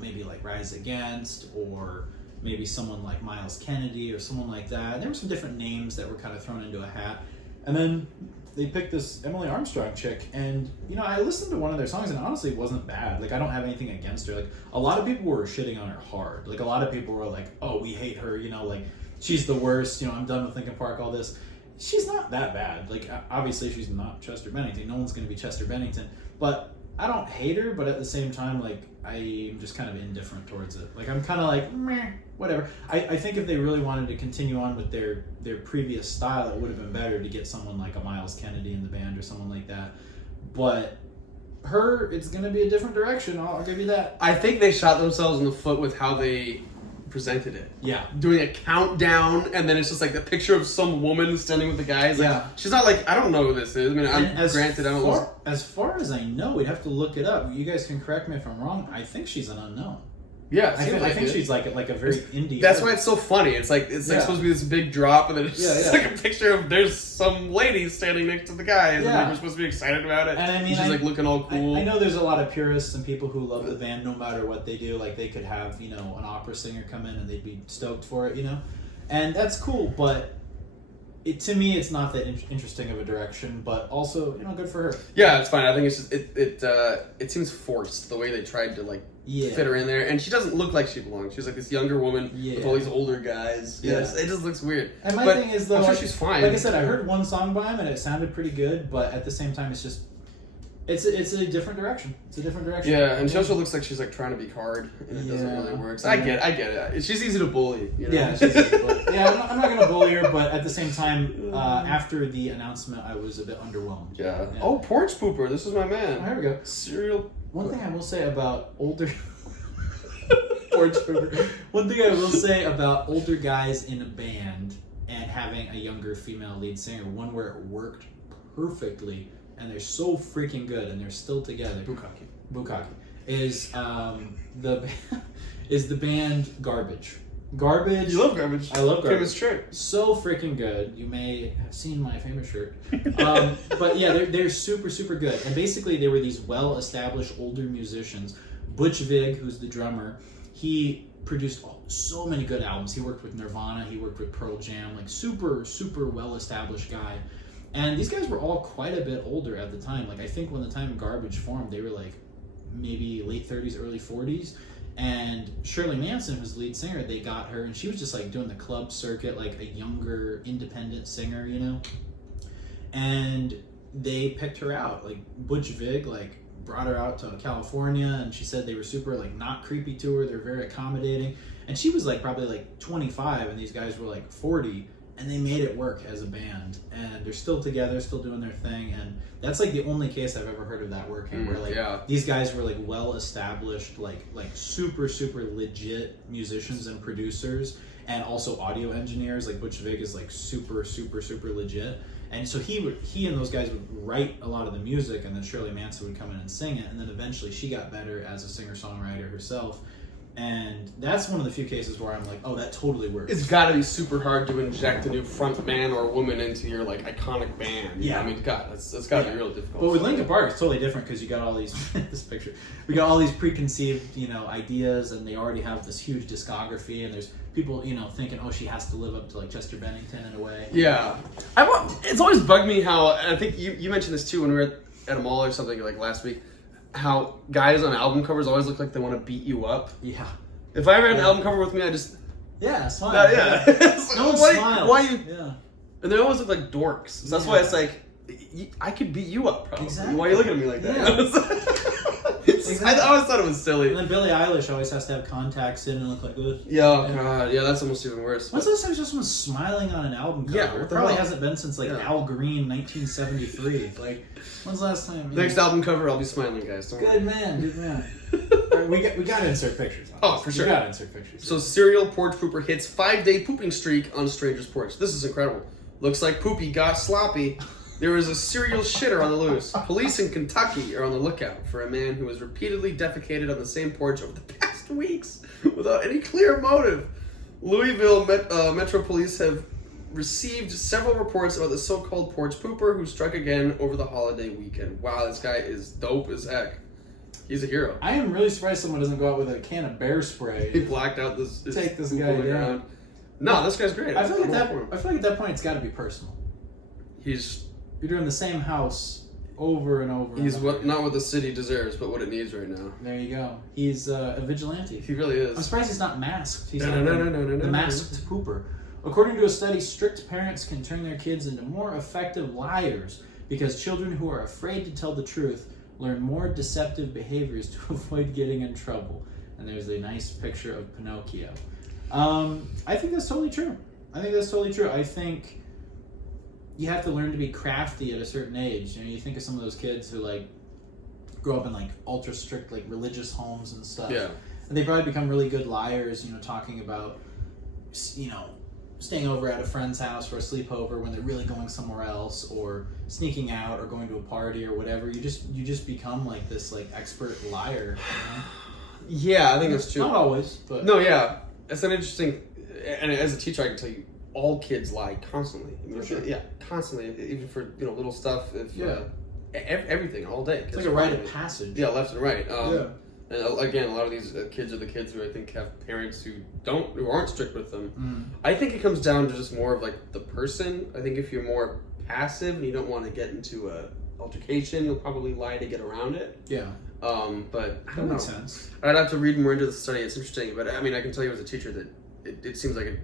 maybe like Rise Against, or maybe someone like Miles Kennedy or someone like that. And there were some different names that were kind of thrown into a hat. And then they picked this Emily Armstrong chick, and I listened to one of their songs, and honestly, it wasn't bad. Like, I don't have anything against her. Like, a lot of people were shitting on her hard. Like, a lot of people were like, "Oh, we hate her," like she's the worst. I'm done with Linkin Park. All this. She's not that bad. Like, obviously, she's not Chester Bennington. No one's gonna be Chester Bennington. But I don't hate her. But at the same time, like, I'm just kind of indifferent towards it. Like, I'm kind of like, meh, whatever. I think if they really wanted to continue on with their previous style, it would have been better to get someone like a Miles Kennedy in the band or someone like that. But it's going to be a different direction. I'll give you that. I think they shot themselves in the foot with how they presented it. Yeah. Doing a countdown, and then it's just like the picture of some woman standing with the guys. Like, she's not like, I don't know who this is. I mean, as far as I know, we'd have to look it up. You guys can correct me if I'm wrong. I think she's an unknown. Yeah, I think she's like a very indie. That's why it's so funny. It's like supposed to be this big drop, and then it's just like a picture of there's some lady standing next to the guys, and we're supposed to be excited about it. And I mean, she's like looking all cool. I know there's a lot of purists and people who love the band no matter what they do. Like, they could have an opera singer come in and they'd be stoked for it, and that's cool. But to me, it's not that interesting of a direction. But also, good for her. Yeah, it's fine. I think it's just it seems forced the way they tried to fit her in there, and she doesn't look like she belongs. She's like this younger woman with all these older guys. Yeah, it just looks weird. And my thing is, though, I'm sure she's fine. Like I said, I heard one song by him and it sounded pretty good, but at the same time, it's just it's a different direction. It's a different direction. Yeah, and she also looks like she's like trying to be hard, and it doesn't really work. So I get it. She's easy to bully. Yeah, she's easy to bully. Yeah, I'm not gonna bully her, but at the same time, after the announcement, I was a bit underwhelmed. Yeah. Oh, Porch Pooper. This is my man. Oh, here we go. Serial. One thing I will say about older. One thing I will say about older guys in a band and having a younger female lead singer, one where it worked perfectly and they're so freaking good and they're still together. Bukkake is the band Garbage. Garbage. You love Garbage. I love Garbage. Famous shirt. So freaking good. You may have seen my famous shirt. But yeah, they're super, super good. And basically they were these well-established older musicians. Butch Vig, who's the drummer, he produced so many good albums. He worked with Nirvana, he worked with Pearl Jam, like super, super well-established guy. And these guys were all quite a bit older at the time. Like, I think when the time Garbage formed, they were like maybe late 30s, early 40s. And Shirley Manson, who's the lead singer, they got her, and she was just like doing the club circuit, like a younger independent singer, And they picked her out. Like, Butch Vig, brought her out to California, and she said they were super not creepy to her. They're very accommodating, and she was probably 25, and these guys were 40, and they made it work as a band, and they're still together, still doing their thing, and that's like the only case I've ever heard of that working, where like these guys were like well established, like super super legit musicians and producers, and also audio engineers. Like Butch Vig is like super super super legit, and so he and those guys would write a lot of the music, and then Shirley Manson would come in and sing it, and then eventually she got better as a singer songwriter herself. And that's one of the few cases where I'm like, oh, that totally works. It's got to be super hard to inject a new front man or woman into your like iconic band. Yeah, I mean, God, that's got to be real difficult. But with Linkin Park, it's totally different because you got all these this picture. We got all these preconceived, ideas, and they already have this huge discography. And there's people, thinking, oh, she has to live up to like Chester Bennington in a way. Yeah, it's always bugged me how, and I think you mentioned this too when we were at a mall or something like last week. How guys on album covers always look like they want to beat you up. Yeah. If I ever had an album cover with me, I just... Yeah, smile. No one smiles. Why you... Yeah. And they always look like dorks. So that's why it's like, I could beat you up, probably. Exactly. Why are you looking at me like that? Yeah. Exactly. I always thought it was silly. And then Billie Eilish always has to have contacts in and look like this. Yeah, oh God. Yeah, that's almost even worse. When's the last time just someone smiling on an album cover? Yeah, It probably hasn't been since like Al Green, 1973. Like, when's the last time? Next album cover, I'll be smiling, guys. Don't Good man. Right, we got to insert pictures. Oh, for sure. We got to insert pictures. So, serial porch pooper hits 5-day pooping streak on stranger's porch. This is incredible. Looks like Poopy got sloppy. There was a serial shitter on the loose. Police in Kentucky are on the lookout for a man who has repeatedly defecated on the same porch over the past weeks without any clear motive. Louisville Metro Police have received several reports about the so-called porch pooper who struck again over the holiday weekend. Wow, this guy is dope as heck. He's a hero. I am really surprised someone doesn't go out with a can of bear spray. He blacked out this take this guy down. No, this guy's great. I feel like at that point it's got to be personal. You're doing the same house over and over. He's not what the city deserves, but what it needs right now. There you go. He's a vigilante. He really is. I'm surprised he's not masked. He's the masked pooper. According to a study, strict parents can turn their kids into more effective liars because children who are afraid to tell the truth learn more deceptive behaviors to avoid getting in trouble. And there's a nice picture of Pinocchio. I think that's totally true. I think you have to learn to be crafty at a certain age. You think of some of those kids who like grow up in like ultra strict like religious homes and stuff. Yeah. And they probably become really good liars, talking about, staying over at a friend's house for a sleepover when they're really going somewhere else, or sneaking out or going to a party or whatever. You just become like this like expert liar. Yeah, I think that's true. Not always, but no, yeah, it's an interesting. And as a teacher, I can tell you, all kids lie constantly. Yeah, constantly, even for little stuff. Everything all day. It's like a rite of passage. Yeah, left and right. And again, a lot of these kids are the kids who I think have parents who aren't strict with them. I think it comes down to just more of like the person. I think if you're more passive and you don't want to get into a altercation, you'll probably lie to get around it. Yeah. But I don't know. That makes sense. I'd have to read more into the study. It's interesting, but I mean, I can tell you as a teacher that it seems like it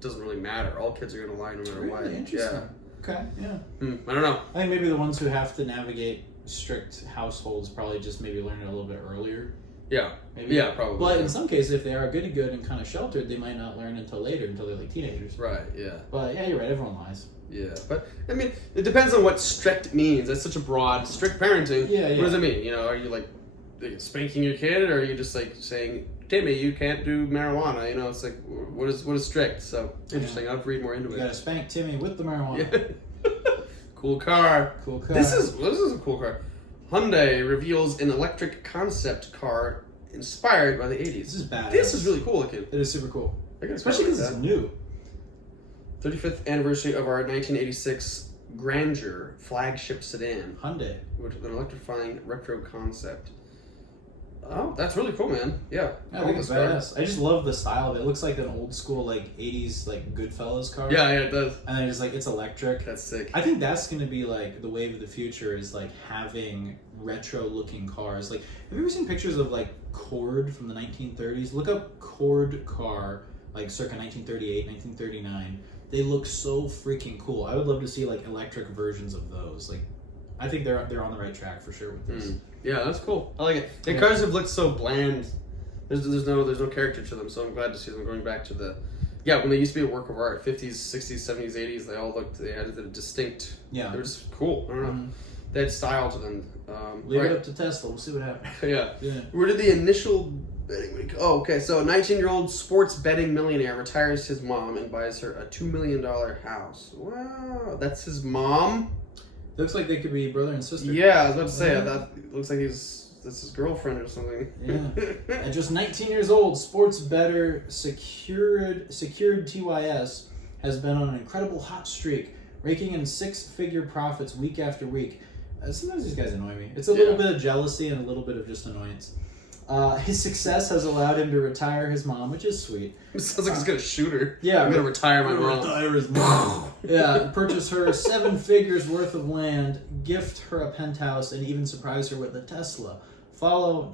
doesn't really matter. All kids are going to lie no matter what. Interesting. Yeah. Okay. Yeah. I don't know. I think maybe the ones who have to navigate strict households probably just maybe learn it a little bit earlier. Yeah. Maybe. Yeah, probably. But in some cases, if they are good and kind of sheltered, they might not learn until later, until they're like teenagers. Right. Yeah. But yeah, you're right. Everyone lies. Yeah, but I mean, it depends on what strict means. That's such a broad, strict parenting. Yeah. What does it mean? Are you like spanking your kid, or are you just like saying, Timmy, you can't do marijuana? It's like, what is strict? So interesting. I'll have to read more into it. You gotta spank Timmy with the marijuana. Yeah. Cool car. This is a cool car. Hyundai reveals an electric concept car inspired by the 80s. This is badass. This is really cool looking. It is super cool. Especially because it's new. 35th anniversary of our 1986 Grandeur flagship sedan. Hyundai. With an electrifying retro concept. Oh, that's really cool, man. Yeah. I think it's badass. I just love the style of it. It looks like an old school, like, 80s, like, Goodfellas car. Yeah, it does. And then just, like, it's electric. That's sick. I think that's going to be, like, the wave of the future is, like, having retro-looking cars. Like, have you ever seen pictures of, like, Cord from the 1930s? Look up Cord car, like, circa 1938, 1939. They look so freaking cool. I would love to see, like, electric versions of those. Like, I think they're on the right track for sure with this. Yeah, that's cool. I like it. And cars have looked so bland. There's no character to them, so I'm glad to see them going back to the Yeah, when they used to be a work of art, 50s, 60s, 70s, 80s, they had a distinct. Yeah. They were just cool. I don't know. They had style to them. Leave it up to Tesla. We'll see what happens. Yeah. Where did the initial betting week? Oh, okay. So a 19-year-old sports betting millionaire retires his mom and buys her a $2 million house. Wow, that's his mom. Looks like they could be brother and sister. Yeah, I was about to say that. Looks like that's his girlfriend or something. Yeah. At just 19 years old, sports bettor secured TYS has been on an incredible hot streak, raking in six-figure profits week after week. Sometimes these guys annoy me. It's a little bit of jealousy and a little bit of just annoyance. His success has allowed him to retire his mom, which is sweet. It sounds like he's gonna shoot her. Yeah, I'm gonna retire my mom. Retire his mom. Yeah, purchase her 7 figures worth of land, gift her a penthouse, and even surprise her with a Tesla. Follow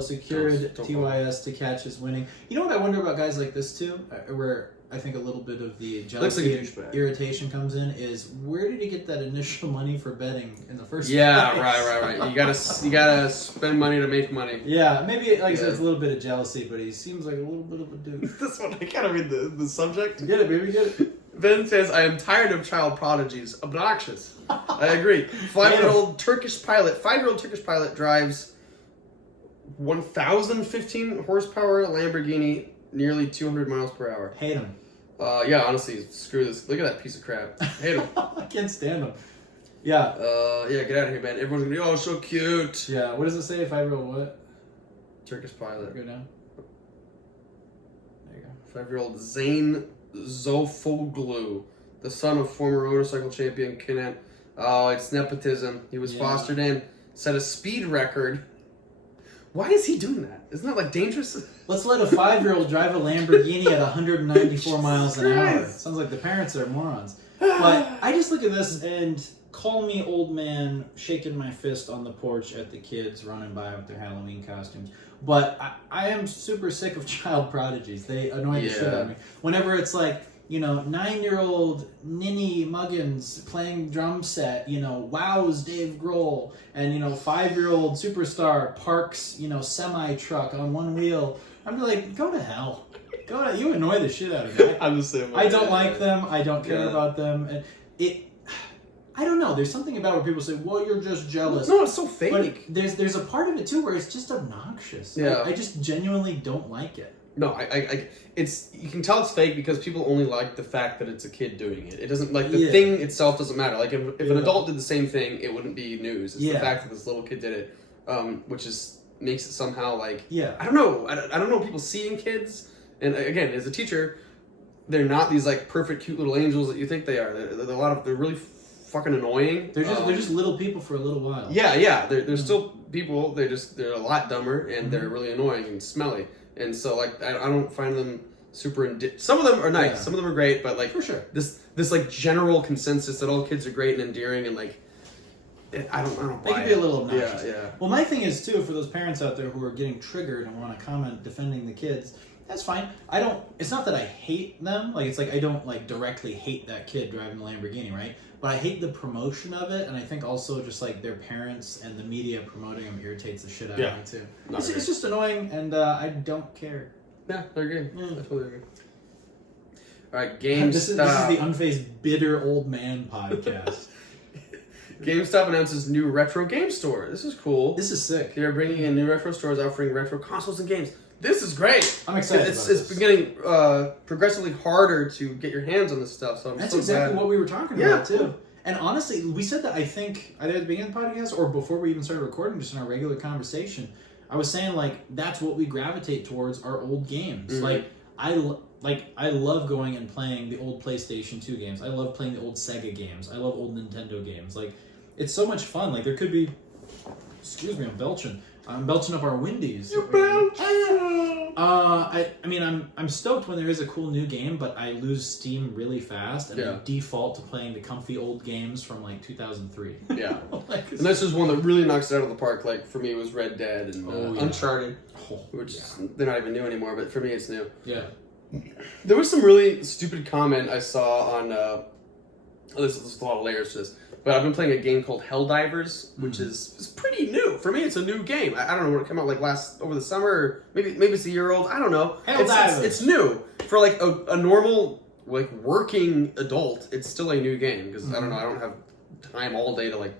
secured TYS to catch his winning. You know what I wonder about guys like this too, where I think a little bit of the jealousy and irritation comes in, is where did he get that initial money for betting in the first place? Yeah, right. You gotta spend money to make money. Yeah, maybe I said it's a little bit of jealousy, but he seems like a little bit of a dude. This one, I gotta read the subject. Get it, baby, get it. Ben says, I am tired of child prodigies. Obnoxious. I agree. 5-year-old Turkish pilot drives 1,015 horsepower Lamborghini nearly 200 miles per hour. Hate him. Yeah, honestly, screw this. Look at that piece of crap. Hate him. I can't stand him. Yeah. Yeah, get out of here, man. Everyone's gonna be, oh, so cute. Yeah, what does it say? 5-year-old what? Turkish pilot. Go down. There you go. 5-year-old Zayn Zofoglu, the son of former motorcycle champion Kenan. Oh, it's nepotism. He was fostered in, set a speed record. Why is he doing that? Isn't that like dangerous? Let's let a 5-year-old drive a Lamborghini at 194 miles an hour. Sounds like the parents are morons. But I just look at this and call me old man shaking my fist on the porch at the kids running by with their Halloween costumes. But I am super sick of child prodigies. They annoy the shit out of me. Whenever it's like, 9-year-old Ninny Muggins playing drum set, wows Dave Grohl, and 5-year-old superstar parks, semi-truck on one wheel. I'm like, go to hell. You annoy the shit out of me. I'm the same way. I don't like them. I don't care about them. And I don't know. There's something about where people say, well, you're just jealous. No, it's so fake. But there's a part of it, too, where it's just obnoxious. Yeah. I just genuinely don't like it. No, you can tell it's fake because people only like the fact that it's a kid doing it. It doesn't, like, the thing itself doesn't matter. Like, if an adult did the same thing, it wouldn't be news. It's the fact that this little kid did it, which makes it somehow, like, I don't know. I don't know people seeing kids. And again, as a teacher, they're not these, like, perfect, cute little angels that you think they are. They're really fucking annoying. They're just little people for a little while. Yeah. They're still people. They're a lot dumber, and they're really annoying and smelly. And so, like, I don't find them super... Some of them are nice. Some of them are great, but, like... For sure. This like, general consensus that all kids are great and endearing and, like... I don't buy it. They can be a little obnoxious. Yeah. Well, my thing is, too, for those parents out there who are getting triggered and want to comment defending the kids, that's fine. It's not that I hate them. Like, it's like I don't, like, directly hate that kid driving the Lamborghini, right? But I hate the promotion of it, and I think also just, like, their parents and the media promoting them irritates the shit out of me, too. It's just annoying, and I don't care. Yeah, they're good. Yeah. I totally agree. All right, GameStop. This is the unfazed, bitter old man podcast. GameStop announces new retro game store. This is cool. This is sick. They're bringing in new retro stores offering retro consoles and games. This is great. I'm excited. It's been getting progressively harder to get your hands on this stuff. So that's exactly what we were talking about too. And honestly, we said that I think either at the beginning of the podcast or before we even started recording, just in our regular conversation. I was saying like that's what we gravitate towards our old games. Mm-hmm. I love going and playing the old PlayStation 2 games. I love playing the old Sega games. I love old Nintendo games. Like it's so much fun. Like there could be. Excuse me, I'm belching. I'm belching up our Wendy's. You're belching. I mean, I'm stoked when there is a cool new game, but I lose steam really fast, and I default to playing the comfy old games from like 2003. Yeah, and this is one that really knocks it out of the park. Like for me, it was Red Dead and Uncharted, which they're not even new anymore. But for me, it's new. Yeah, there was some really stupid comment I saw on. There's a lot of layers to this. But I've been playing a game called Helldivers, which is pretty new. For me, it's a new game. I don't know when it came out, like over the summer, or maybe it's a year old. I don't know. Helldivers. It's new. for like a normal like working adult, it's still a new game because I don't know, I don't have time all day to like.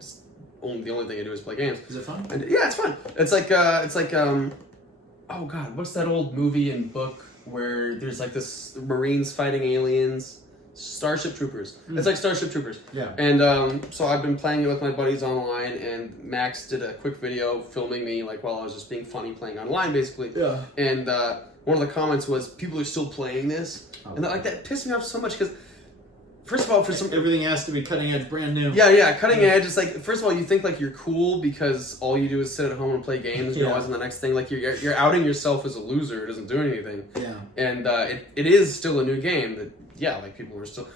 The only thing I do is play games. Is it fun? And, yeah, it's fun. It's like oh god, what's that old movie and book where there's like this Marines fighting aliens? Starship Troopers. It's like Starship Troopers. Yeah. And so I've been playing it with my buddies online, and Max did a quick video filming me like while I was just being funny playing online, basically. Yeah. And one of the comments was, "People are still playing this," and that pissed me off so much because. First of all, for some everything has to be cutting edge, brand new. Yeah, cutting edge. It's like first of all, you think like you're cool because all you do is sit at home and play games. You're always on the next thing. Like you're outing yourself as a loser. It doesn't do anything. Yeah. And it is still a new game. That like people are still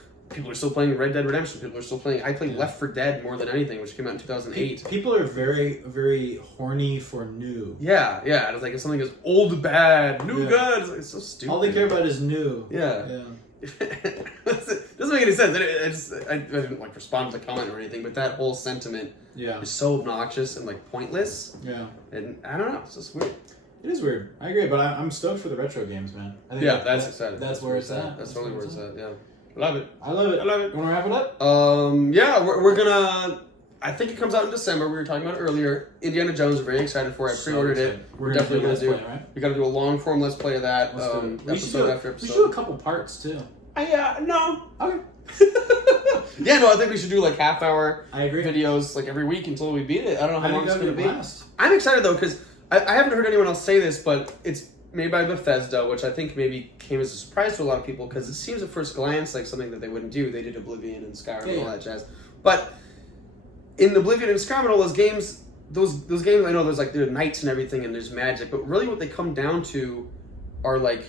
playing Red Dead Redemption. People are still playing. I play Left 4 Dead more than anything, which came out in 2008. People are very, very horny for new. Yeah. It's like if something is old bad, new good. It's so stupid. All they care about is new. Yeah. It doesn't make any sense. I didn't like respond to the comment or anything, but that whole sentiment is so obnoxious and like pointless. Yeah. And I don't know. It's just weird. It is weird. I agree, but I'm stoked for the retro games, man. I think that's exciting. That's where it's at. That's totally where it's at. Yeah. Love it. I love it. You want to wrap it up? Yeah, we're gonna. I think it comes out in December. We were talking about it earlier. Indiana Jones. Very excited for it. I pre-ordered it. We're definitely gonna do. Right? We got to do a long form let's play of that. Episode after episode. We should do a couple parts too. No. Okay. Yeah, no. I think we should do like half-hour. I agree. Videos like every week until we beat it. I don't know how long it's gonna be. Blast. I'm excited though because I haven't heard anyone else say this, but it's made by Bethesda, which I think maybe came as a surprise to a lot of people because it seems at first glance like something that they wouldn't do. They did Oblivion and Skyrim and all that jazz, but. In Oblivion and Skyrim, all those games, I know there's like there are knights and everything, and there's magic, but really what they come down to are like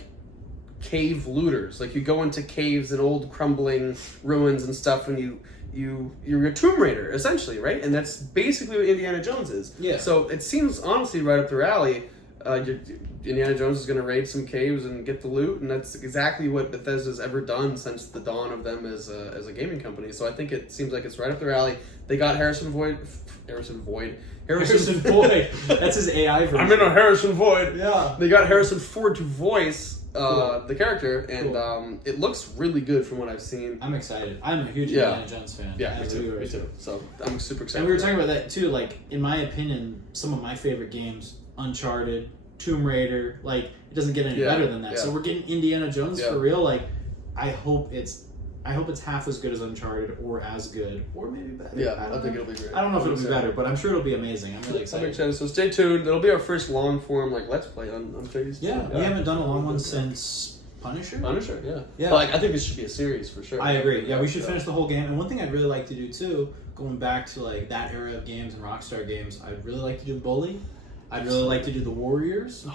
cave looters. Like you go into caves and old crumbling ruins and stuff, and you're a Tomb Raider essentially, right? And that's basically what Indiana Jones is. Yeah. So it seems honestly right up their alley. Indiana Jones is going to raid some caves and get the loot, and that's exactly what Bethesda's ever done since the dawn of them as a gaming company. So I think it seems like it's right up their alley. They got Harrison Void. That's his AI version. I'm in a Harrison Void. Yeah. They got Harrison Ford to voice the character, and it looks really good from what I've seen. I'm excited. I'm a huge Indiana Jones fan. Yeah, me too. So I'm super excited. And we were talking about that too. Like in my opinion, some of my favorite games. Uncharted, Tomb Raider, like it doesn't get any better than that. So we're getting Indiana Jones for real. Like I hope it's half as good as Uncharted or as good or maybe better. Yeah, I think it'll be great. I don't know if it'll be better, but I'm sure it'll be amazing. I'm really excited. I'm excited. So stay tuned. It'll be our first long form like let's play on Facebook. Yeah, we haven't done a long one since Punisher. Yeah. But, like I think this should be a series for sure. I agree. Yeah, we should finish the whole game. And one thing I'd really like to do too, going back to like that era of games and Rockstar games, I'd really like to do Bully. I'd really like to do the Warriors,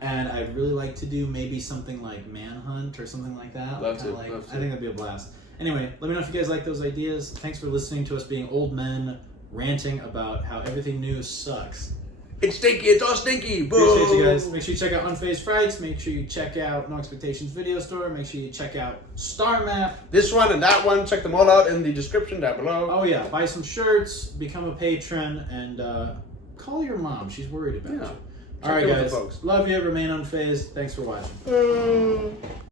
and I'd really like to do maybe something like Manhunt or something like that. Love to. I think that'd be a blast. Anyway, let me know if you guys like those ideas. Thanks for listening to us being old men ranting about how everything new sucks. It's stinky. It's all stinky. Boom. Appreciate you guys. Make sure you check out Unfazed Frights. Make sure you check out No Expectations Video Store. Make sure you check out Star Map. This one and that one. Check them all out in the description down below. Oh yeah, buy some shirts, become a patron, and call your mom. She's worried about you. All right, guys. Love you. Remain unfazed. Thanks for watching.